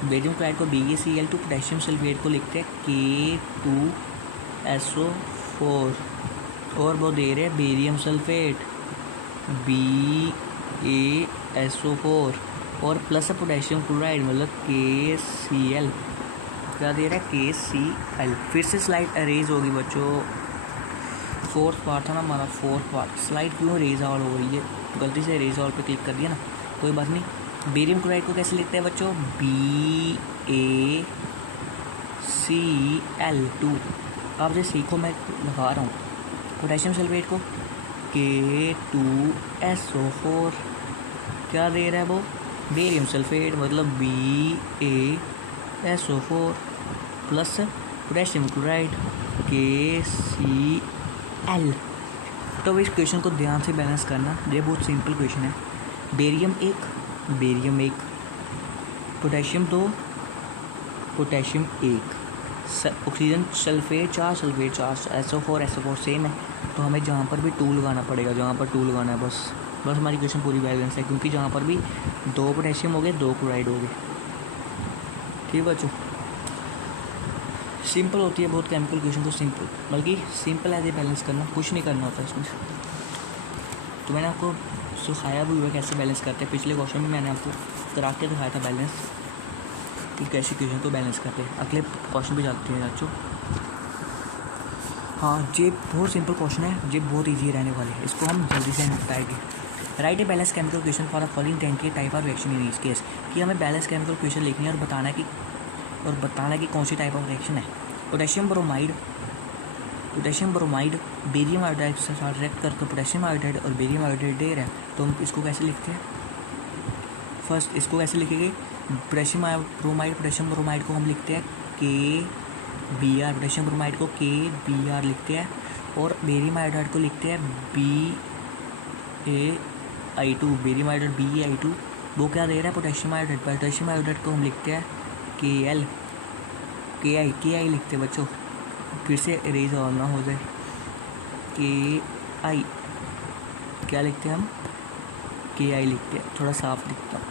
बेरियम क्लोराइड को BaCl2, पोटेशियम सल्फेट को लिखते हैं K2SO4 और वो दे रहे हैं बेरियम सल्फेट BaSO4 और प्लस पोटेशियम क्लोराइड मतलब KCl, क्या दे रहा है, KCl। फिर से स्लाइड अरेज होगी बच्चों। फोर्थ पार्ट था ना हमारा, फोर्थ पार्ट स्लाइड क्यों अरेज आउट हो रही है, गलती से अरेज आउट पे क्लिक कर दिया ना, कोई बात नहीं। बेरियम क्लोराइड को कैसे लिखते हैं बच्चों, BaCl2। आप जो सीखो, मैं लगा रहा हूँ। पोटेशियम सल्फेट को K2SO4, क्या दे रहा है वो, बेरियम सल्फेट मतलब BaSO4 plus potassium chloride KCl। तो इस क्वेश्चन को ध्यान से बैलेंस करना, ये बहुत सिंपल क्वेश्चन है। बेरियम एक, potassium 2, potassium 1, oxygen sulphate 4, SO4 same है, तो हमें जहाँ पर भी 2 लगाना पड़ेगा, जहाँ पर 2 लगाना है बस हमारी क्वेश्चन पूरी बैलेंस है, क्योंकि जहाँ पर भी 2 पोटेशियम हो गए 2 क्लोराइड हो गए। ठीक बच्चों, सिंपल होती है बहुत केमिकल क्वेश्चन को, बल्कि सिंपल ऐसे बैलेंस करना, कुछ नहीं करना होता इसमें। तो मैंने आपको सिखाया भी हुआ कैसे बैलेंस करते हैं, पिछले क्वेश्चन में मैंने आपको करा के दिखाया था बैलेंस कि कैसे क्वेश्चन को बैलेंस करते हैं। अगले क्वेश्चन पे जाते हैं बच्चों। हाँ, ये बहुत सिंपल क्वेश्चन है, ये बहुत ईजी रहने वाले हैं, इसको हम जल्दी से निपटाएंगे। Write a balance chemical question for the following 10 के type of reaction in each case, कि हमें बैलेंस केमिकल क्वेश्चन लिखनी है और बताना है कि कौन सी टाइप ऑफ रिएक्शन है। Potassium bromide potassium bromide barium iodide से साथ रिएक्ट करके पोटेशियम आयोडाइड और बेरियम आयोडाइड दे रहा है, तो हम इसको कैसे लिखते हैं? फर्स्ट इसको कैसे लिखेंगे? पोटेशियम ब्रोमाइड को हम लिखते हैं KBr, पोटेशियम ब्रोमाइड को KBr लिखते हैं, और बेरियम आयोडाइड को लिखते हैं BaI2, बेरियम आयोडाइड BaI2। वो क्या दे रहा है? पोटेशियम आयोडाइड को हम लिखते हैं KI लिखते हैं बच्चों, फिर से इरेज और ना हो जाए। KI क्या लिखते हैं हम? KI लिखते हैं, थोड़ा साफ लिखता हूँ।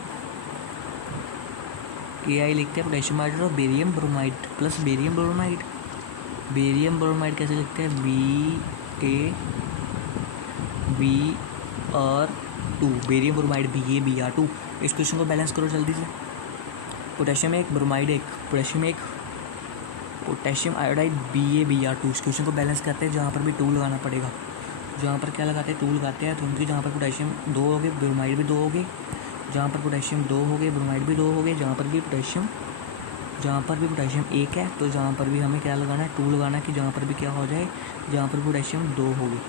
KI लिखते हैं पोटेशियम आयोडाइड और barium bromide plus barium bromide कैसे लिखते हैं? BaBr2, barium bromide BaBr2। इस क्वेश्चन को बैलेंस करो जल्दी से। पोटेशियम एक, ब्रोमाइड एक, पोटेशियम आयोडाइड BaBr2। इस क्वेश्चन को बैलेंस करते हैं, जहाँ पर भी 2 लगाना पड़ेगा। जहाँ पर क्या लगाते हैं? 2 लगाते हैं, तो उनकी जहाँ पर पोटेशियम 2 हो गए, ब्रोमाइड भी 2 हो गए, जहाँ पर पोटेशियम 2 हो गए, ब्रोमाइड भी 2 हो गए, जहाँ पर भी पोटेशियम 1 है, तो जहाँ पर भी हमें क्या लगाना है? 2 लगाना है, कि जहाँ पर भी क्या हो जाए? जहाँ पर पोटेशियम 2 हो गई,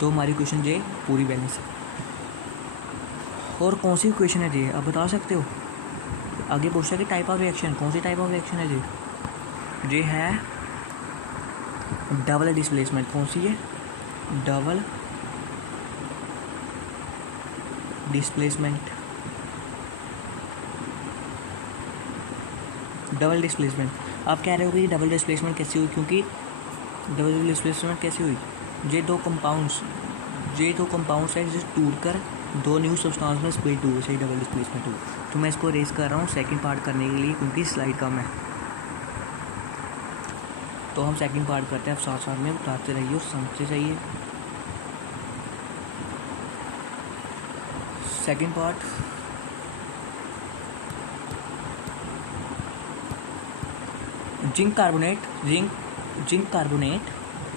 तो हमारी क्वेश्चन जे पूरी बैलेंस है। और कौन सी क्वेश्चन है जे, आप बता सकते हो? आगे पूछता है कि टाइप ऑफ रिएक्शन, कौन सी टाइप ऑफ रिएक्शन है जे है डबल डिस्प्लेसमेंट। कौन सी है? Double displacement. आप कह रहे हो कि डबल डिस्प्लेसमेंट कैसे हुई? क्योंकि डबल डिस्प्लेसमेंट कैसे हुई? ये दो कंपाउंड्स है जिसे टूट कर 2 न्यू सब्सटेंस में स्प्लिट हुए, सही डबल डिस्प्लेसमेंट हुई। तो मैं इसको रेस कर रहा हूँ सेकंड पार्ट करने के लिए, क्योंकि स्लाइड कम है। तो हम सेकंड पार्ट करते हैं, आप साथ साथ में बताते रहिए और समझते जाइए। सेकंड पार्ट, जिंक कार्बोनेट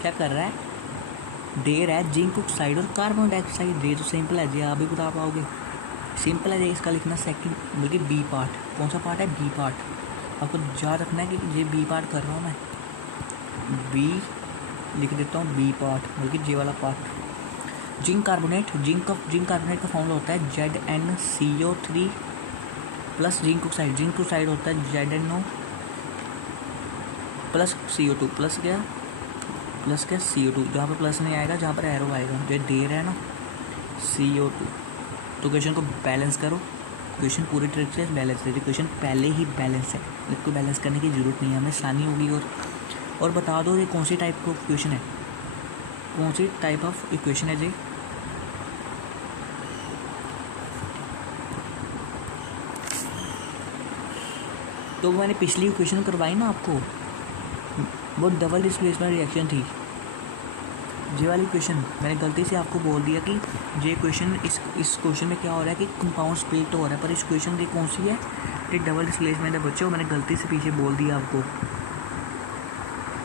क्या कर रहा है? दे रहा है जिंक ऑक्साइड और कार्बन डाइऑक्साइड। ये तो सिंपल है जी, आप भी बता पाओगे। सिंपल है जी, इसका लिखना सेकंड बल्कि बी पार्ट। कौन सा पार्ट है? B part. आपको याद रखना है कि ये बी पार्ट कर रहा हूँ मैं, बी लिख देता हूँ, बी पार्ट बल्कि जे वाला पार्ट। जिंक कार्बोनेट का फॉर्मूला होता है ZnCO3 प्लस जिंक ऑक्साइड होता है ZnO प्लस CO2 प्लस क्या CO2। जहाँ पर प्लस नहीं आएगा, जहाँ पर एरो आएगा, जो दे रहा है ना CO2। तो क्वेश्चन को बैलेंस करो। क्वेश्चन पूरी तरीके से बैलेंस है, क्वेश्चन पहले ही बैलेंस है, इसको बैलेंस करने की ज़रूरत नहीं है, हमें आसानी होगी। और बता दो ये कौन सी टाइप ऑफ इक्वेशन है, कौन सी टाइप ऑफ इक्वेशन है जी? तो मैंने पिछली इक्वेशन करवाई ना आपको, वो डबल डिस्प्लेसमेंट रिएक्शन थी। ये वाली क्वेश्चन मैंने गलती से आपको बोल दिया कि ये क्वेश्चन इस क्वेश्चन में क्या हो रहा है कि कंपाउंड स्प्लिट हो रहा है, पर इस क्वेश्चन की कौन सी है? ये डबल डिस्प्लेसमेंट है बच्चों। मैंने गलती से पीछे बोल दिया आपको,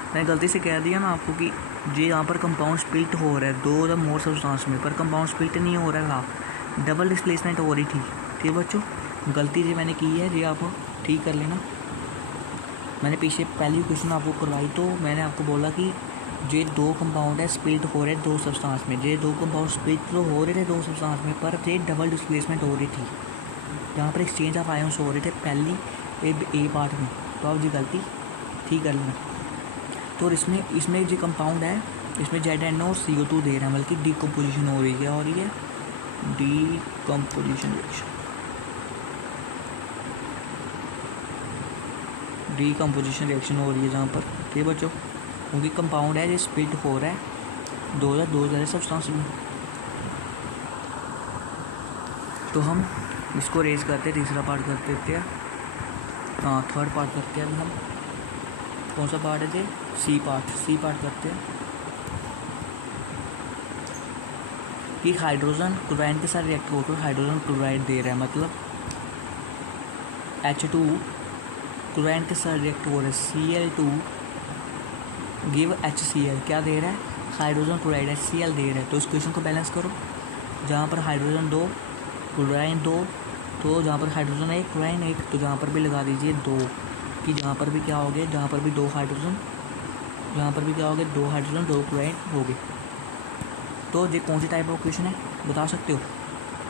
मैंने गलती से कह दिया ना आपको कि ये यहाँ पर कंपाउंड स्प्लिट हो रहा है 2 या मोर सब्सटेंस में, पर कंपाउंड स्प्लिट नहीं हो रहा था, डबल डिस्प्लेसमेंट हो रही थी। ठीक है बच्चों, गलती जो मैंने की है ये आप ठीक कर लेना। मैंने पीछे पहली क्वेश्चन आपको करवाई तो मैंने आपको बोला कि ये 2 कंपाउंड है स्प्लिट हो रहे 2 सब्सटेंस में, ये 2 कंपाउंड स्प्लिट तो हो रहे थे 2 सब्सटेंस में, पर ये डबल डिस्प्लेसमेंट हो रही थी, यहाँ पर एक्सचेंज ऑफ आयन्स हो रहे थे पहली ए पार्ट में। तो आप जी गलती ठीक कर लेना। तो इसमें जो कंपाउंड है इसमें ZnO और CO2 दे रहा है, बल्कि डिकम्पोजिशन हो रही है। क्या हो रही है? डिकम्पोजिशन रिएक्शन हो रही है जहाँ पर। ठीक है बच्चों, क्योंकि कंपाउंड है जो स्प्लिट हो रहा है 2 सब्सटेंस में। तो हम इसको रेज करते हैं, तीसरा पार्ट कर देते हैं, हाँ थर्ड पार्ट करते हैं। अभी हम कौन सा पार्ट है जी? सी पार्ट करते हैं कि हाइड्रोजन क्लोराइड के साथ रिएक्ट होकर हाइड्रोजन क्लोराइड दे रहा है, मतलब H2 क्लोराइड के साथ रिएक्ट हो रहा है Cl2 गिव HCl, क्या दे रहा है? हाइड्रोजन क्लोराइड HCl दे रहा है। तो इस क्वेश्चन को बैलेंस करो, जहाँ पर हाइड्रोजन 2 क्लोराइन 2, तो जहाँ पर हाइड्रोजन 1 क्लोराइन 1, तो जहाँ पर भी लगा दीजिए 2, कि जहाँ पर भी क्या हो गया, जहाँ पर भी 2 हाइड्रोजन यहाँ पर भी क्या हो गया, 2 हाइड्रोजन 2 क्लोराइड हो गए। तो ये कौन सी टाइप ऑफ क्वेश्चन है बता सकते हो?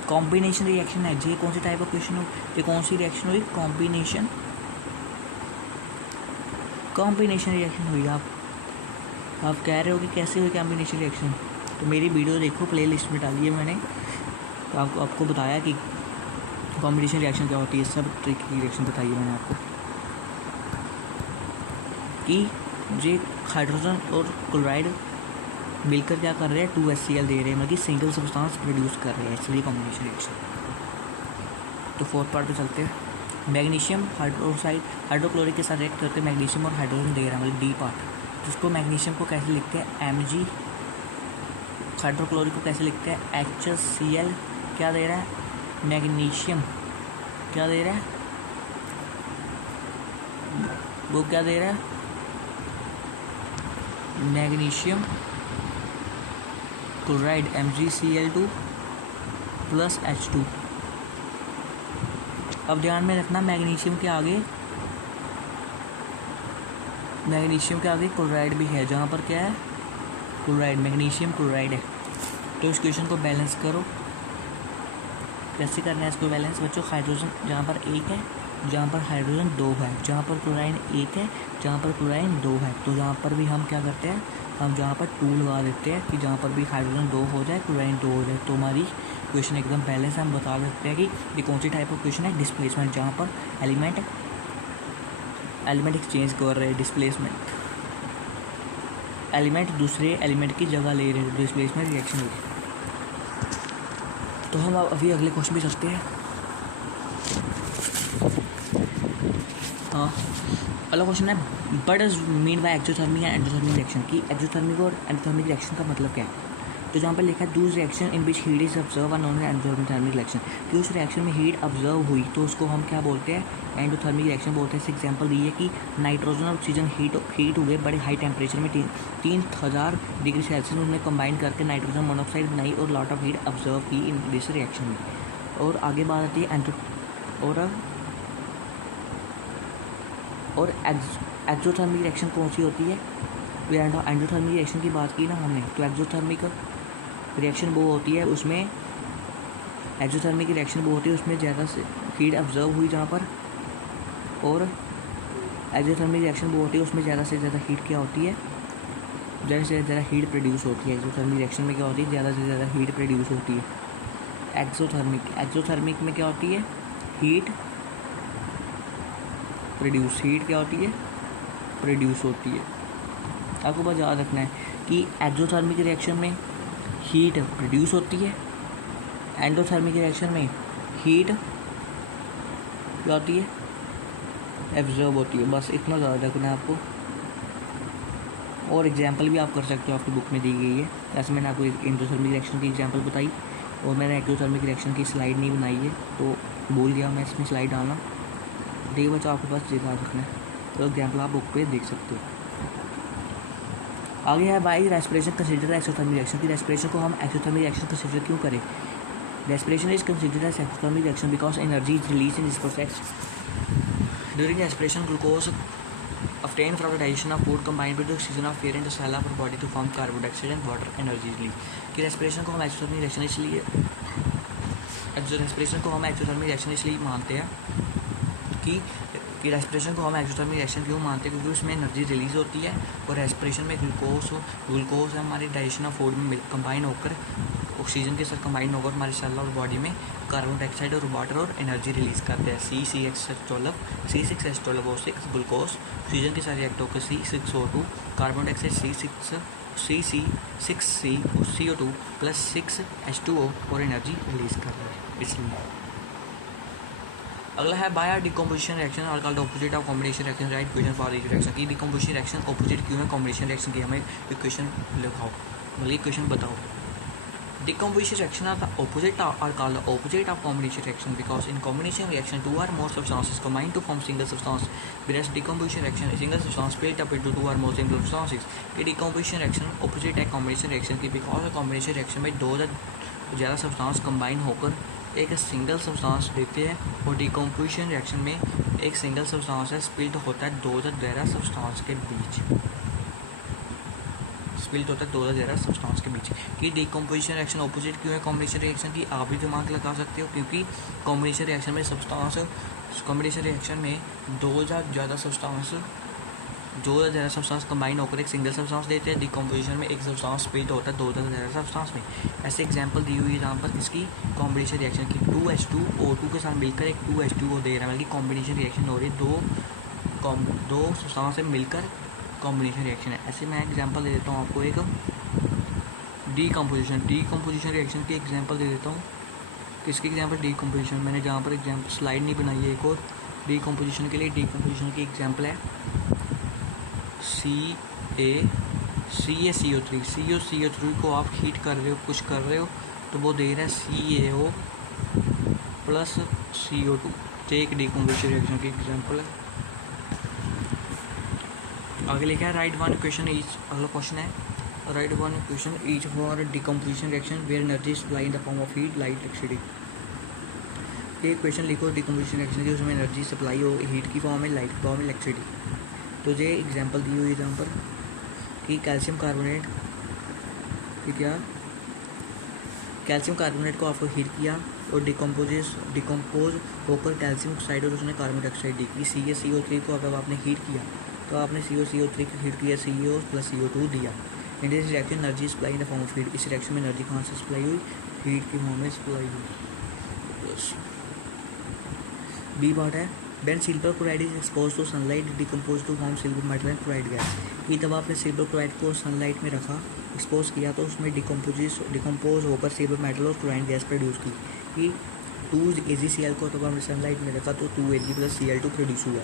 कॉम्बिनेशन रिएक्शन है। ये कौन सी टाइप ऑफ क्वेश्चन हो, ये कौन सी रिएक्शन हुई? कॉम्बिनेशन रिएक्शन हुई। आप कह रहे हो कि कैसे हुई कॉम्बिनेशन रिएक्शन? तो मेरी वीडियो देखो, प्लेलिस्ट में डाली है मैंने, तो आपको बताया कि कॉम्बिनेशन रिएक्शन क्या होती है, सब ट्रिक की रिएक्शन बताई है मैंने आपको कि ये हाइड्रोजन और क्लोराइड मिलकर क्या कर रहे हैं, 2HCl दे रहे हैं, मतलब सिंगल सब्सटेंस प्रोड्यूस कर रहे हैं, इसलिए कॉम्बिनेशन रिएक्शन। तो फोर्थ पार्ट पे चलते हैं। मैग्नीशियम हाइड्रोक्साइड हाइड्रोक्लोरिक के साथ रिएक्ट करके मैग्नीशियम और हाइड्रोजन दे रहा है, मतलब डी पार्ट। जिसको मैग्नीशियम को कैसे लिखते हैं, Mg। हाइड्रोक्लोरिक को कैसे लिखते हैं, HCl। क्या दे रहा है, मैग्नीशियम। क्या दे रहा है वो, क्या दे रहा है, magnesium chloride MgCl2 plus H2। अब ध्यान में रखना, मैग्नीशियम के आगे क्लोराइड भी है, जहाँ पर क्या है, क्लोराइड, मैग्नीशियम क्लोराइड है। तो इस क्वेश्चन को बैलेंस करो। कैसे करना है इसको बैलेंस बच्चों? हाइड्रोजन जहाँ पर 1 है, जहाँ पर हाइड्रोजन 2 है, जहाँ पर क्लोराइन 1 है, जहाँ पर क्लोराइन 2 है, तो जहाँ पर भी हम क्या करते हैं, हम जहाँ पर 2 लगा देते हैं कि जहाँ पर भी हाइड्रोजन 2 हो जाए, क्लोराइन 2 हो जाए, तो हमारी क्वेश्चन एकदम बैलेंस है। हम बता सकते हैं कि ये कौन सी टाइप ऑफ क्वेश्चन है, डिस्प्लेसमेंट, जहाँ पर एलिमेंट एक्सचेंज कर रहे हैं, डिस्प्लेसमेंट, एलिमेंट दूसरे एलिमेंट की जगह ले रहे हैं, डिस्प्लेसमेंट रिएक्शन होगी। तो हम अभी अगले क्वेश्चन भी चलते हैं। हाँ, अगला क्वेश्चन है, what does mean by exothermic and endothermic reaction, की एक्सोथर्मिक और एंडोथर्मिक रिएक्शन का मतलब क्या है? तो जहाँ पर लिखा है दूस reaction in which heat is observe और नॉन एंडोथर्मिक रिएक्शन, कि उस रिएक्शन में हीट ऑब्जर्व हुई तो उसको हम क्या बोलते हैं, एंडोथर्मिक रिएक्शन बोलते हैं। इस एग्जांपल दी है कि नाइट्रोजन और ऑक्सीजन हीट हुए बड़े हाई टेम्परेचर में 3000 डिग्री सेल्सियस, उन्हें कंबाइन करके नाइट्रोजन मोनोऑक्साइड बनाई और लॉट ऑफ हीट ऑब्जर्व की इन दिस रिएक्शन में। और आगे बात आती है और एक्सोथर्मिक रिएक्शन कौन सी होती है? एंडोथर्मिक रिएक्शन की बात की ना हमने, तो एक्सोथर्मिक रिएक्शन वो होती है, उसमें एक्सोथर्मिक रिएक्शन वो होती है उसमें ज़्यादा से हीट ऑब्जर्व हुई जहाँ पर, और एक्सोथर्मिक रिएक्शन वो होती है उसमें ज़्यादा से ज़्यादा हीट क्या होती है, ज़्यादा से ज़्यादा हीट प्रोड्यूस होती है। एक्सोथर्मिक रिएक्शन में क्या होती है, ज़्यादा से ज़्यादा हीट प्रोड्यूस होती है। एक्सोथर्मिक में क्या होती है, हीट क्या होती है, प्रोड्यूस होती है। आपको बस याद रखना है कि एक्सोथर्मिक रिएक्शन में हीट प्रोड्यूस होती है, एंडोथर्मिक रिएक्शन में हीट क्या होती है, एब्जॉर्ब होती है। बस इतना ज़्यादा रखना है आपको। और एग्जांपल भी आप कर सकते हो, आपकी बुक में दी गई है। ऐसे मैंने आपको एंडोथर्मिक रिएक्शन की एग्जांपल बताई और मैंने एक्सोथर्मिक रिएक्शन की स्लाइड नहीं बनाई है, तो भूल गया मैं इसमें स्लाइड डालना। देखिए बच्चों, आपके पास ये याद रखना है, तो एग्जाम्पल आप बुक पे देख सकते हो। आगे है why respiration consider exothermic reaction, की रेस्पिरेशन को हम एक्सोथर्मिक रिएक्शन कंसिडर क्यों करें? Respiration is considered as exothermic reaction because energy is release in this process during respiration. Glucose obtained from the digestion of food combined with the oxygen of air in the cell of our body to form carbon dioxide and water energy release। कि respiration को हम exothermic reaction इसलिए मानते हैं कि respiration को हम exothermic reaction क्यों मानते हैं, क्योंकि उसमें एनर्जी रिलीज होती है और रेस्पिरेशन में ग्लूकोज हमारे डाइजेशन ऑफ फूड में कंबाइन होकर ऑक्सीजन के साथ कंबाइन होकर हमारे सेल और बॉडी में कार्बन डाइऑक्साइड और वाटर और एनर्जी रिलीज करते हैं। C6H12O6 ग्लूकोज ऑक्सीजन के साथ रिएक्ट होकर C6O2 carbon dioxide CO2 plus 6H2O और एनर्जी रिलीज कर रहे हैं, इसलिए। अगला है बाय डिकम्पोजिशन रिएक्शन और called opposite of combination reaction. Right question for this reaction की डिकम्पोजिशन रिएक्शन ऑपोजिट क्यों है कॉम्बिनेशन रिएक्शन की, हमें इक्वेशन लिखाओ, मतलब इक्वेशन बताओ। Decomposition reaction are the opposite are called the opposite of combination reaction because in combination reaction two or more substances combine to form single substance, whereas decomposition reaction is single substance split up into two or more simple substances। कि decomposition reaction opposite है combination reaction की, because combination reaction में दो या ज़्यादा substance combine होकर एक single substance देते हैं, और decomposition reaction में एक सिंगल substance है split होता है दो या ज़्यादा substance के बीच। स्पिल्ट होता है दो या ज़्यादा सब्सटेंस के बीच। कि डिकम्पोजिशन रिएक्शन ऑपोजिट क्यों है कॉम्बिनेशन रिएक्शन की, आप भी दिमाग लगा सकते हो, क्योंकि कॉम्बिनेशन रिएक्शन में कॉम्बिनेशन रिएक्शन में दो या ज़्यादा सब्सटेंस कंबाइन होकर एक सिंगल सब्सटेंस देते हैं। डिकम्पोजिशन में एक सब्सटेंस स्प्लिट होता है दो या ज़्यादा सब्सटेंस में। ऐसे एग्जांपल दी हुई है जहाँ पर इसकी कॉम्बिनेशन रिएक्शन की 2H2O2 के साथ मिलकर एक 2H2O दे रहा है, बल्कि कॉम्बिनेशन रिएक्शन हो रही है दो सब्सटेंस से मिलकर कॉम्बिनेशन रिएक्शन है। ऐसे मैं एग्जांपल दे देता हूँ आपको एक डीकम्पोजिशन रिएक्शन की एग्जांपल दे देता हूँ। किसकी एग्जांपल? डीकम्पोजिशन। मैंने जहाँ पर एग्जांपल स्लाइड नहीं बनाई है, एक और डीकम्पोजिशन के लिए डीकम्पोजिशन की एग्जांपल है CO3 को आप हीट कर रहे हो, कुछ कर रहे हो, तो वो दे रहा है CaO प्लस CO2। तो एक डीकम्पोजिशन रिएक्शन की एग्जांपल है। आगे लिखा है राइट वन इक्वेशन ईच। अगला क्वेश्चन है write one equation each for decomposition reaction where energy supply in the form of heat light electricity. एक क्वेश्चन लिखो डीकम्पोजिशन रिएक्शन की, उसमें एनर्जी सप्लाई हो हीट की फॉर्म में, लाइट की फॉर्म में, इलेक्ट्रिसिटी। तो ये एग्जांपल दी हुई है जहाँ पर कि कैल्शियम कार्बोनेट को आपको हीट किया और डिकम्पोज होकर कैल्शियम ऑक्साइड और उसने कार्बन डाइऑक्साइड दी की। CO3 को अगर आपने हीट किया तो आपने CO3 को हीट किया, CO प्लस CO2 दिया। In this reaction energy supply in the form of heat. इस रिएक्शन में एनर्जी कहाँ से सप्लाई हुई? हीट की फॉर्म में सप्लाई हुई। बी पार्ट है when silver chloride is exposed to sunlight decompose to form silver metal and chloride gas। कि तब आपने सिल्वर क्लोराइड को सनलाइट में रखा, एक्सपोज किया, तो उसमें डिकम्पोज होकर सिल्वर मेटल और क्लोराइड गैस प्रोड्यूस की। कि 2AgCl को तब आपने सनलाइट में रखा तो 2Ag प्लस Cl2 प्रोड्यूस हुआ।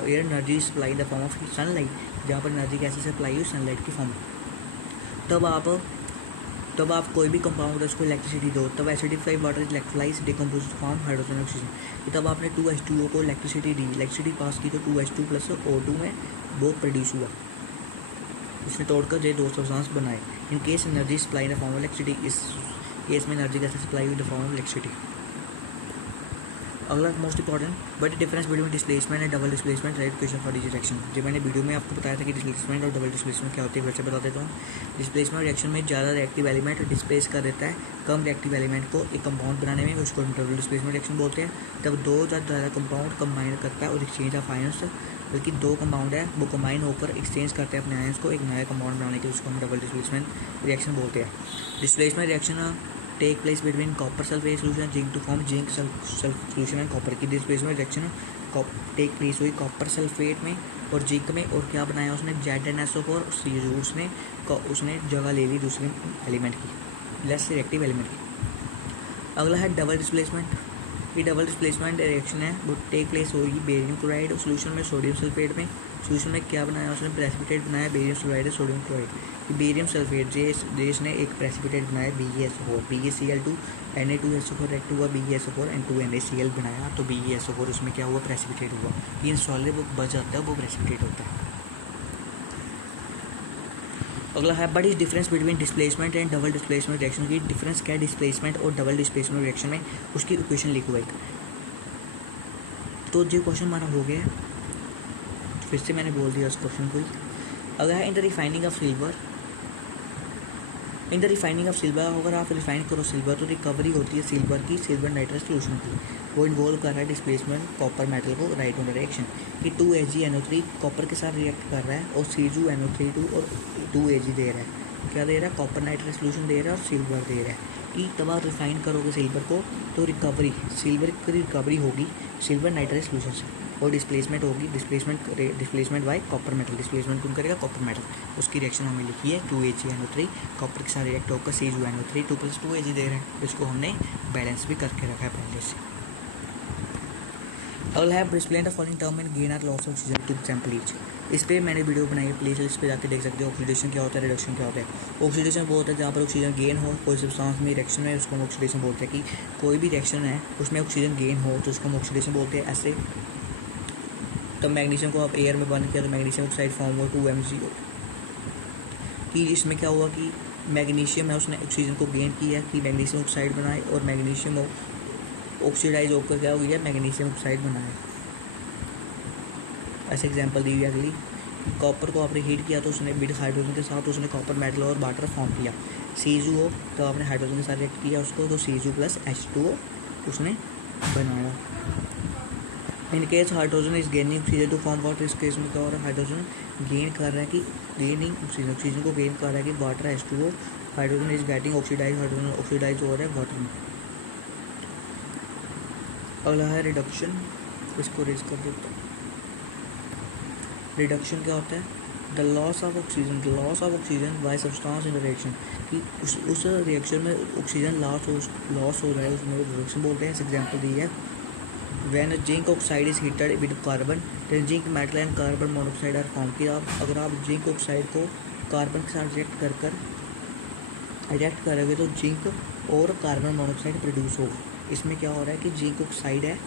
Air energy supply in the form of sunlight, जहाँ पर एनर्जी कैसे सप्लाई हुई? सनलाइट की फॉर्म में। तब आप कोई भी कंपाउंड है उसको इलेक्ट्रिसिटी दो, तब acidified water electrolysed decompose form hydrogen oxygen. तब आपने 2H2O को इलेक्ट्रिसिटी दी, इलेक्ट्रिसिटी पास की तो 2H2 प्लस O2 में वो प्रोड्यूस हुआ। उसने तोड़कर जो दो सब्सटेंस बनाए। In case energy supply in the form of electricity, इस केस में एनर्जी कैसे सप्लाई हुई? The form of electricity. अगला most important but difference between displacement and double displacement write equation for direction. जो मैंने वीडियो में आपको बताया था कि डिस्प्लेसमेंट और डबल डिस्प्लेसमेंट क्या होती है, वैसे बता देता हूँ। डिस्प्लेसमेंट रिएक्शन में ज़्यादा रिएक्टिव एलिमेंट डिस्प्लेस कर देता है कम रिएक्टिव एलिमेंट को एक कंपाउंड बनाने में, उसको डबल डिस्प्लेसमेंट रिएक्शन बोलते हैं। तब दो या ज़्यादा कंपाउंड कंबाइन करता है और एक्सचेंज ऑफ आयंस, बल्कि दो कंपाउंड है वो कंबाइन होकर एक्सचेंज करते हैं अपने आयंस को एक नया कंपाउंड बनाने के, उसको हम डबल डिस्प्लेसमेंट रिएक्शन बोलते हैं। Displacement reaction take place between copper sulphate solution zinc to form zinc solution and copper. की डिस्प्लेसमेंट रिएक्शन टेक प्लेस हुई कॉपर सल्फेट में और जिंक में, और क्या बनाया उसने? ZnSO4 उसने जगह ले ली दूसरे एलिमेंट की, लेस रिएक्टिव एलिमेंट की। अगला है डबल डिस्प्लेसमेंट। ये डबल डिस्प्लेसमेंट रिएक्शन है वो टेक प्लेस होगी बेरियम क्लोराइड सोल्यूशन में सोडियम सल्फेट में। सोल्यूशन में क्या बनाया उसने? प्रेसिपिटेट बनाया barium sulphide sodium chloride. Barium sulphate जेस ने एक प्रेसिपिटेट बनाया BeSO4, BeCl2 Na2SO4 रिएक्ट हुआ BeSO4 and 2NaCl बनाया, तो BeSO4 उसमें क्या हुआ? प्रेसिपिटेट हुआ। इन सॉलिड वो बच जाता है, वो प्रेसिपिटेट होता है। अगला है but is difference between displacement and double displacement reaction. की डिफरेंस क्या है डिस्प्लेसमेंट और डबल डिस्प्लेसमेंट रिएक्शन में, उसकी इक्वेशन लिखो एक। तो जो क्वेश्चन हमारा हो गया, फिर से मैंने बोल दिया उस क्वेश्चन को ही। अगर है in the refining of silver, अगर आप रिफाइन करो सिल्वर तो रिकवरी होती है सिल्वर की सिल्वर नाइट्रेट सोल्यूशन की। वो इन्वॉल्व कर रहा है डिस्प्लेसमेंट कॉपर मेटल को राइट ऑन डायरेक्शन कि 2AgNO3 कॉपर के साथ रिएक्ट कर रहा है और CuNO3 और 2Ag दे रहा है। क्या दे रहा है? कॉपर नाइट्रेट सोल्यूशन दे रहा है और सिल्वर दे रहा है। कि तब आप रिफाइन करोगे सिल्वर को तो सिल्वर की रिकवरी होगी सिल्वर नाइट्रेट सोल्यूशन से, और डिस्प्लेसमेंट होगी displacement bye copper metal. Displacement कौन करेगा? Copper metal. उसकी रिएक्शन हमें लिखी है 2AgNO3 कॉपर के साथ रिएक्ट होकर CuNO3 2 + 2Ag दे रहे हैं। इसको हमने बैलेंस भी करके रखा है पहले से। अगला है displacement of following term and gain or loss of oxygen 2 example each. इस पर मैंने वीडियो बनाई है, प्लीज इस पर जाकर देख सकते हो। ऑक्सीडेशन क्या होता है, रिडक्शन क्या होता है। ऑक्सीडेशन वो होता है जहाँ पर ऑक्सीजन गेन हो कोई सब्सटेंस में रिएक्शन में, उसको हम ऑक्सीडेशन बोलते हैं। कि कोई भी रिएक्शन है उसमें ऑक्सीजन गेन हो तो उसको हम ऑक्सीडेशन बोलते हैं। ऐसे तब मैग्नीशियम को आप एयर में बंद किया तो मैग्नीशियम ऑक्साइड फॉर्म हुआ 2MgO। कि इसमें क्या हुआ कि मैग्नीशियम है उसने ऑक्सीजन को गेन किया कि मैग्नीशियम ऑक्साइड बनाए, और मैग्नीशियम ऑक्सीडाइज होकर क्या हो गया? मैग्नीशियम ऑक्साइड बनाया। ऐसे एग्जांपल दी हुई अगली कॉपर को आपने हीट किया तो उसने विद हाइड्रोजन के साथ उसने कॉपर मेटल और वाटर फॉर्म किया। Cu तो आपने हाइड्रोजन के साथ रिएक्ट किया उसको, तो Cu प्लस H2O उसने बनाया। In case hydrogen is gaining oxygen to form water, इस केस में क्या हो रहा है, हाइड्रोजन गेन कर रहा है कि गेनिंग ऑक्सीजन, ऑक्सीजन को गेन कर रहा है कि water H2O, hydrogen is getting oxidise, hydrogen oxidise हो रहा है वाटर में। अगला है रिडक्शन, इसको रेज कर देते हैं। रिडक्शन क्या होता है, the loss of oxygen by substance in reaction, कि उस रिएक्शन में ऑक्सीजन लॉस हो रहा है, उसमें रिडक्शन बोलते हैं। एग्जाम्पल दी है, when zinc oxide is heated with carbon then zinc metal and carbon monoxide are form, कि अगर आप जिंक ऑक्साइड को कार्बन के साथ रिएक्ट करोगे तो जिंक और कार्बन मोनोऑक्साइड प्रोड्यूस होगा। इसमें क्या हो रहा है कि जिंक ऑक्साइड है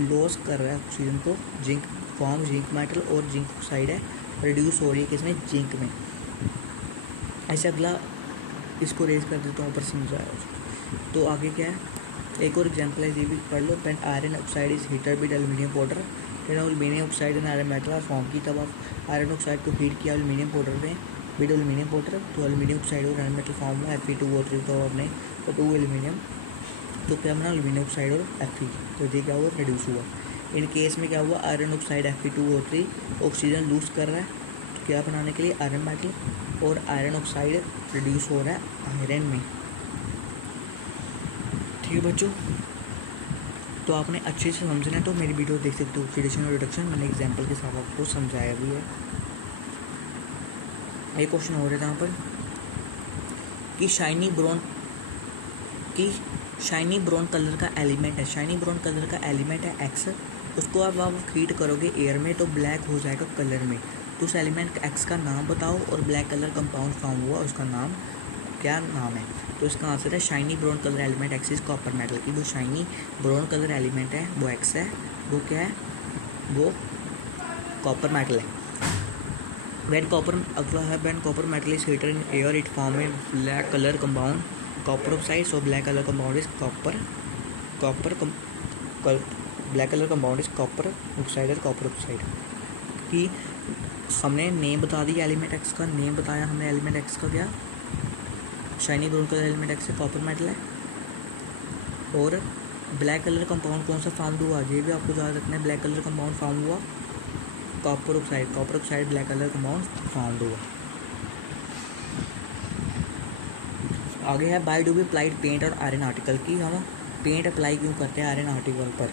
लॉस कर रहा है ऑक्सीजन को, जिंक फॉर्म जिंक मेटल, और जिंक ऑक्साइड है रिड्यूस हो रही है किसमें, जिंक में। ऐसे अगला इसको रेज कर देता हूँ, ऊपर समझाया। तो आगे क्या है, एक और एग्जांपल है, ये भी पढ़ लो। When iron oxide is heated with aluminium powder then aluminium oxide and iron metal are form, की तब आप आयरन ऑक्साइड को हीट किया एल्यूमिनियम पाउडर में विद एल्यूमिनियम पाउडर, तो एल्यूमिनियम ऑक्साइड और आयरन मेटल फॉर्म हुआ Fe2O3, तो आपने तो 2 एल्यूमिनियम, तो क्या बना एल्यूमिनियम ऑक्साइड और Fe, तो ये क्या हुआ, रिड्यूस हुआ। इन केस में क्या हुआ, iron oxide Fe2O3 oxygen loose कर रहा है, तो क्या बनाने के लिए आयरन मेटल, और आयरन ऑक्साइड रिड्यूस हो रहा है आयरन में। ठीक है बच्चों, तो आपने अच्छे से समझना है तो मेरी वीडियो देख सकते हो, ऑक्सीडेशन और रिडक्शन मैंने एग्जांपल के साथ आपको समझाया भी है। एक क्वेश्चन हो रहा था यहाँ पर कि शाइनी ब्राउन कलर का एलिमेंट है, शाइनी ब्राउन कलर का एलिमेंट है एक्स, उसको आप हीट करोगे एयर में तो ब्लैक हो जाएगा कलर में, तो उस एलिमेंट एक्स का नाम बताओ और ब्लैक कलर कंपाउंड फॉर्म हुआ उसका नाम क्या नाम है। तो इसका आंसर है shiny brown colour element x is copper metal, की वो शाइनी ब्राउन कलर एलिमेंट है वो एक्स है, वो क्या है, वो कॉपर मेटल है। When copper metal is heated in air it form A black colour compound copper oxide, so black colour compound is black colour compound is copper oxide और copper oxide. कि हमने name बता the element x का, name बताया हमने element x का, क्या shiny brown colour element x है, कॉपर मेटल है, और ब्लैक कलर कंपाउंड कौन सा फॉर्म हुआ, ये भी आपको याद रखना है, ब्लैक कलर कंपाउंड फॉर्म हुआ copper oxide black colour compound form हुआ। आगे है why do we applied paint on iron article, की हम पेंट अप्लाई क्यों करते हैं आयरन आर्टिकल पर।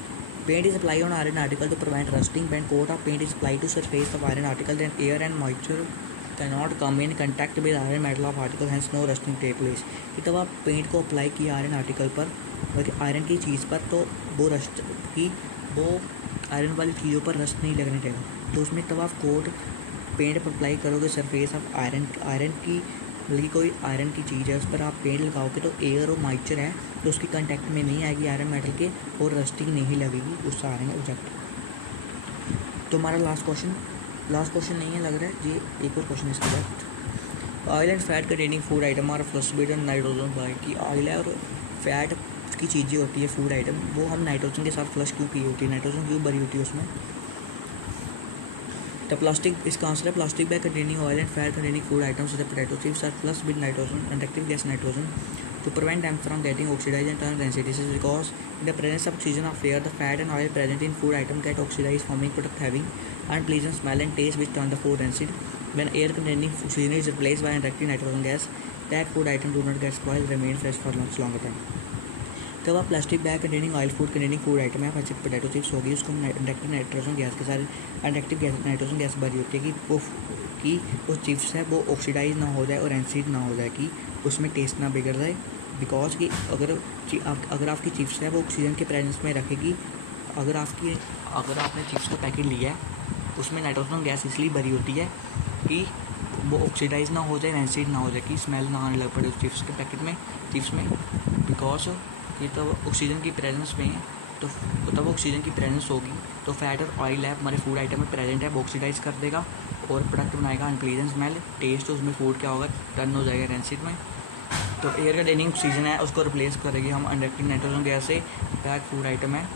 Paint is apply on iron article to prevent rusting, when coat of paint is apply to surface of iron article then air and moisture cannot come in contact with iron metal of article, hence no rusting take place. कि तब आप paint को apply किया iron article पर, बल्कि iron की चीज़ पर, तो वो आयरन वाली चीज़ों पर रस्ट नहीं लगने देगा। तो उसमें तब आप कोट पेंट पर अप्लाई करोगे सरफेस ऑफ आयरन की, बल्कि कोई आयरन की चीज़ है उस पर आप पेंट लगाओगे तो एयर और मॉइस्चर है तो उसकी कंटेक्ट में नहीं आएगी आयरन मेटल के, और रस्टिंग नहीं लगेगी उस आयरन ऑब्जेक्ट। तो हमारा लास्ट क्वेश्चन नहीं है लग रहा है, ये एक और क्वेश्चन इसके बाद। Oil and fat containing food item are flushed on nitrogen by, की ऑयल है और फैट की चीज़ें होती है फूड आइटम, वो हम नाइट्रोजन के साथ फ्लश क्यों की होती है, नाइट्रोजन क्यों भरी होती है उसमें। तो प्लास्टिक, इसका आंसर है plastic bag containing oil and fat containing food items the potato chips are flushed with nitrogen and active gas nitrogen to prevent them from getting oxidized and turn rancid. This is because in the presence of oxygen of air, the fat and oil present in food item get oxidized, forming product having unpleasant smell and taste which turn the food rancid. When air containing oxygen is replaced by injecting nitrogen gas, that food item do not get spoiled, remain fresh for much longer time. जब आप plastic bag containing oil food containing food item है, जैसे potato chips होगी, उसको inductive nitrogen gas के साथ nitrogen gas भरी होती है कि वो चिप्स है वो ऑक्सीडाइज ना हो जाए और एसिड ना हो जाए, कि उसमें टेस्ट ना बिगड़ जाए। बिकॉज कि अगर आपकी चिप्स है वो ऑक्सीजन के प्रेजेंस में रखेगी, अगर आपने चिप्स का पैकेट लिया है उसमें नाइट्रोजन गैस इसलिए भरी होती है कि वो ऑक्सीडाइज ना हो जाए, एसिड ना हो जाए, कि स्मेल ना आने लग पड़े उस चिप्स के पैकेट में, चिप्स में। बिकॉज ये तब ऑक्सीजन की प्रेजेंस में है, तो तब ऑक्सीजन की प्रेजेंस होगी तो फैट और ऑयल है हमारे फूड आइटम में प्रेजेंट है, वो ऑक्सीडाइज कर देगा और प्रोडक्ट बनाएगा अनप्लीजेंट स्मेल, टेस्ट उसमें फूड क्या होगा, टर्न हो जाएगा रेंसिड में। तो एयर कंटेनिंग ऑक्सीजन है उसको रिप्लेस करेगी हम इंडक्टिव नाइट्रोजन गैस से, पैक फूड आइटम है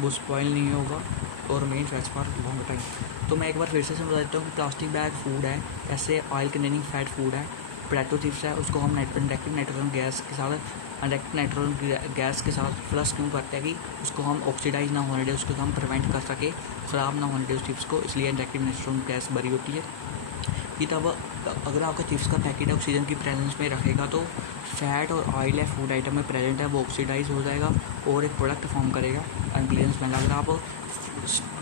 वो स्पॉइल नहीं होगा और main fats for long time. तो मैं एक बार फिर से समझा देता हूँ कि प्लास्टिक बैग फूड है, ऐसे ऑयल कंटेनिंग फैट फूड है। पोटैटो चिप्स है, उसको हम डायरेक्ट नाइट्रोजन गैस के साथ डायरेक्ट नाइट्रोजन गैस के साथ फ्लश क्यों करते हैं कि उसको हम ऑक्सीडाइज ना होने दें, उसको हम प्रिवेंट कर सके, ख़राब ना होने दें उस चिप्स को, इसलिए डायरेक्ट नाइट्रोजन गैस भरी होती है कि तब अगर आपका चिप्स का पैकेट ऑक्सीजन की प्रेजेंस में रखेगा तो फैट और ऑयल है फूड आइटम में प्रेजेंट है, वो ऑक्सीडाइज हो जाएगा और एक प्रोडक्ट फॉर्म करेगा अनप्लीजेंट स्मेल।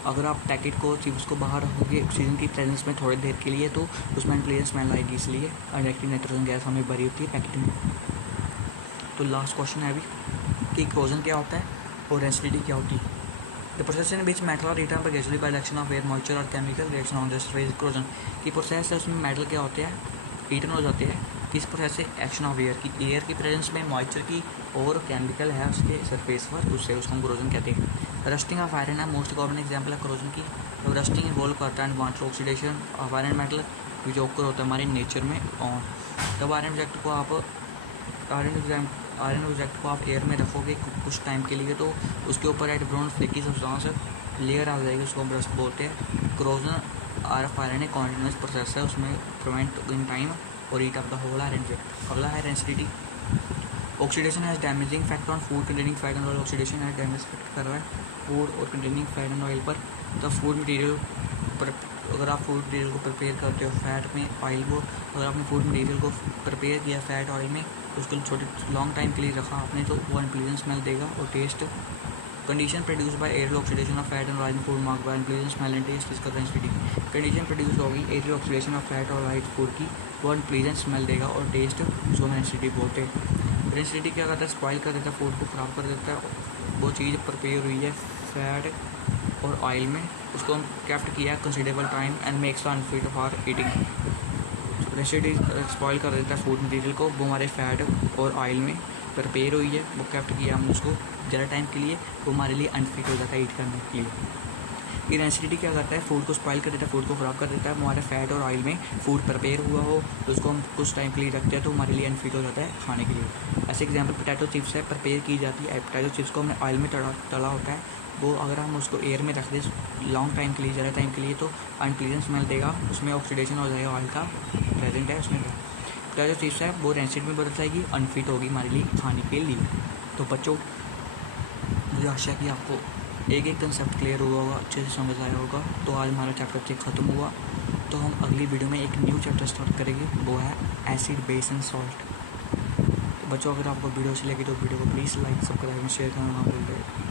अगर आप पैकेट को चिप्स को बाहर रखोगे ऑक्सीजन की प्रेजेंस में थोड़ी देर के लिए तो उसमें अनप्लीजेंट स्मेल आएगी, इसलिए डायरेक्ट नाइट्रोजन गैस हमें भरी होती है पैकेट में। तो लास्ट क्वेश्चन है अभी कि इक्रोजन क्या होता है और एसिडिटी क्या होती है। The process in which metal are return gradually by reaction of air moisture और chemical reaction on the surface corrosion की प्रोसेस है, उसमें मेटल क्या होते हैं रिटर्न हो जाते हैं किस प्रोसेस से, एक्शन ऑफ एयर की प्रेजेंस में मॉइस्चर की और केमिकल है उसके सरफेस पर, उससे उसको हम क्रोजन कहते हैं। रस्टिंग ऑफ आयरन है मोस्ट कॉमन एग्जाम्पल है क्रोजन की। तो रस्टिंग इन्वॉल्व करता है advance oxidation of iron metal जो ओकर होता है हमारे नेचर में ऑन। तब आयरन ऑब्जेक्ट को आप एयर में रखोगे कुछ टाइम के लिए तो उसके ऊपर एक ब्राउन फ्लेकी सब्सटेंस लेयर आ जाएगी, उसको हम रस्ट बोलते हैं। क्रोजन ऑफ आयरन एक कॉन्टिन्यूस प्रोसेस है, उसमें प्रिवेंट इन टाइम और eat off the whole iron object. अगला है density. Oxidation has damaging effect on food containing fat and oil. Oxidation है डैमेज इफेक्ट कर रहा है फूड और कंटेनिंग फैट एंड ऑयल पर। तो फूड मटेरियल पर अगर आप फूड मटेरियल को प्रिपेयर करते हो फैट में ऑयल को, अगर आपने फूड मटेरियल को प्रिपेयर किया फैट ऑयल में उसको छोटे लॉन्ग टाइम के लिए रखा आपने तो वो अनप्लीजेंट स्मेल देगा और taste. Condition produce by aerial oxidation of fat and oil food mark by unpleasant smell and taste इसका डेंसिटी। कंडीशन प्रोड्यूस होगी एरियल ऑक्सीडेशन ऑफ फैट और ऑयल फूड की, वो अनप्लीजेंट स्मेल देगा और टेस्ट, उसको डेंसिटी बोलते हैं। डेंसिटी क्या करता है, स्पॉइल कर देता है फूड को, ख़राब कर देता है। वो चीज़ प्रिपेयर हुई है फैट और ऑयल में, उसको हम कैप्ट किया है considerable time and makes unfit for eating. Density spoil कर देता है फूड मटेरियल को, वो हमारे फैट और ऑयल में प्रिपेयर हुई है, वो कैप्ट किया हमने उसको ज़्यादा टाइम के लिए, वो हमारे लिए अनफिट हो जाता है ईट करने के लिए। ये डेंसिटी क्या करता है, फूड को स्पॉइल कर देता है, फूड को ख़राब कर देता है। हमारे फैट और ऑयल में फूड प्रिपेयर हुआ हो तो उसको हम कुछ टाइम के लिए रखते हैं तो हमारे लिए अनफिट हो जाता है खाने के लिए। ऐसे एग्जांपल पोटैटो चिप्स है, प्रिपेयर की जाती है पोटैटो चिप्स को हमने ऑयल में तला होता है, वो अगर हम उसको एयर में रख दें लॉन्ग टाइम के लिए ज़्यादा टाइम के लिए तो अनप्लीजेंट स्मेल देगा, उसमें ऑक्सीडेशन हो जाएगा ऑयल का प्रेजेंट है उसमें। पोटैटो चिप्स है वो डेंसिटी में बदल जाएगी, अनफिट होगी हमारे लिए खाने के लिए। तो बच्चों मुझे आशा है कि आपको एक एक कंसेप्ट क्लियर हुआ होगा, अच्छे से समझ आया होगा। तो आज हमारा चैप्टर 6 ख़त्म हुआ, तो हम अगली वीडियो में एक न्यू चैप्टर स्टार्ट करेंगे, वो है एसिड बेस एंड सॉल्ट। तो बच्चों अगर आपको वीडियो अच्छी लगी तो वीडियो को please like subscribe and share करना ना भूलिए।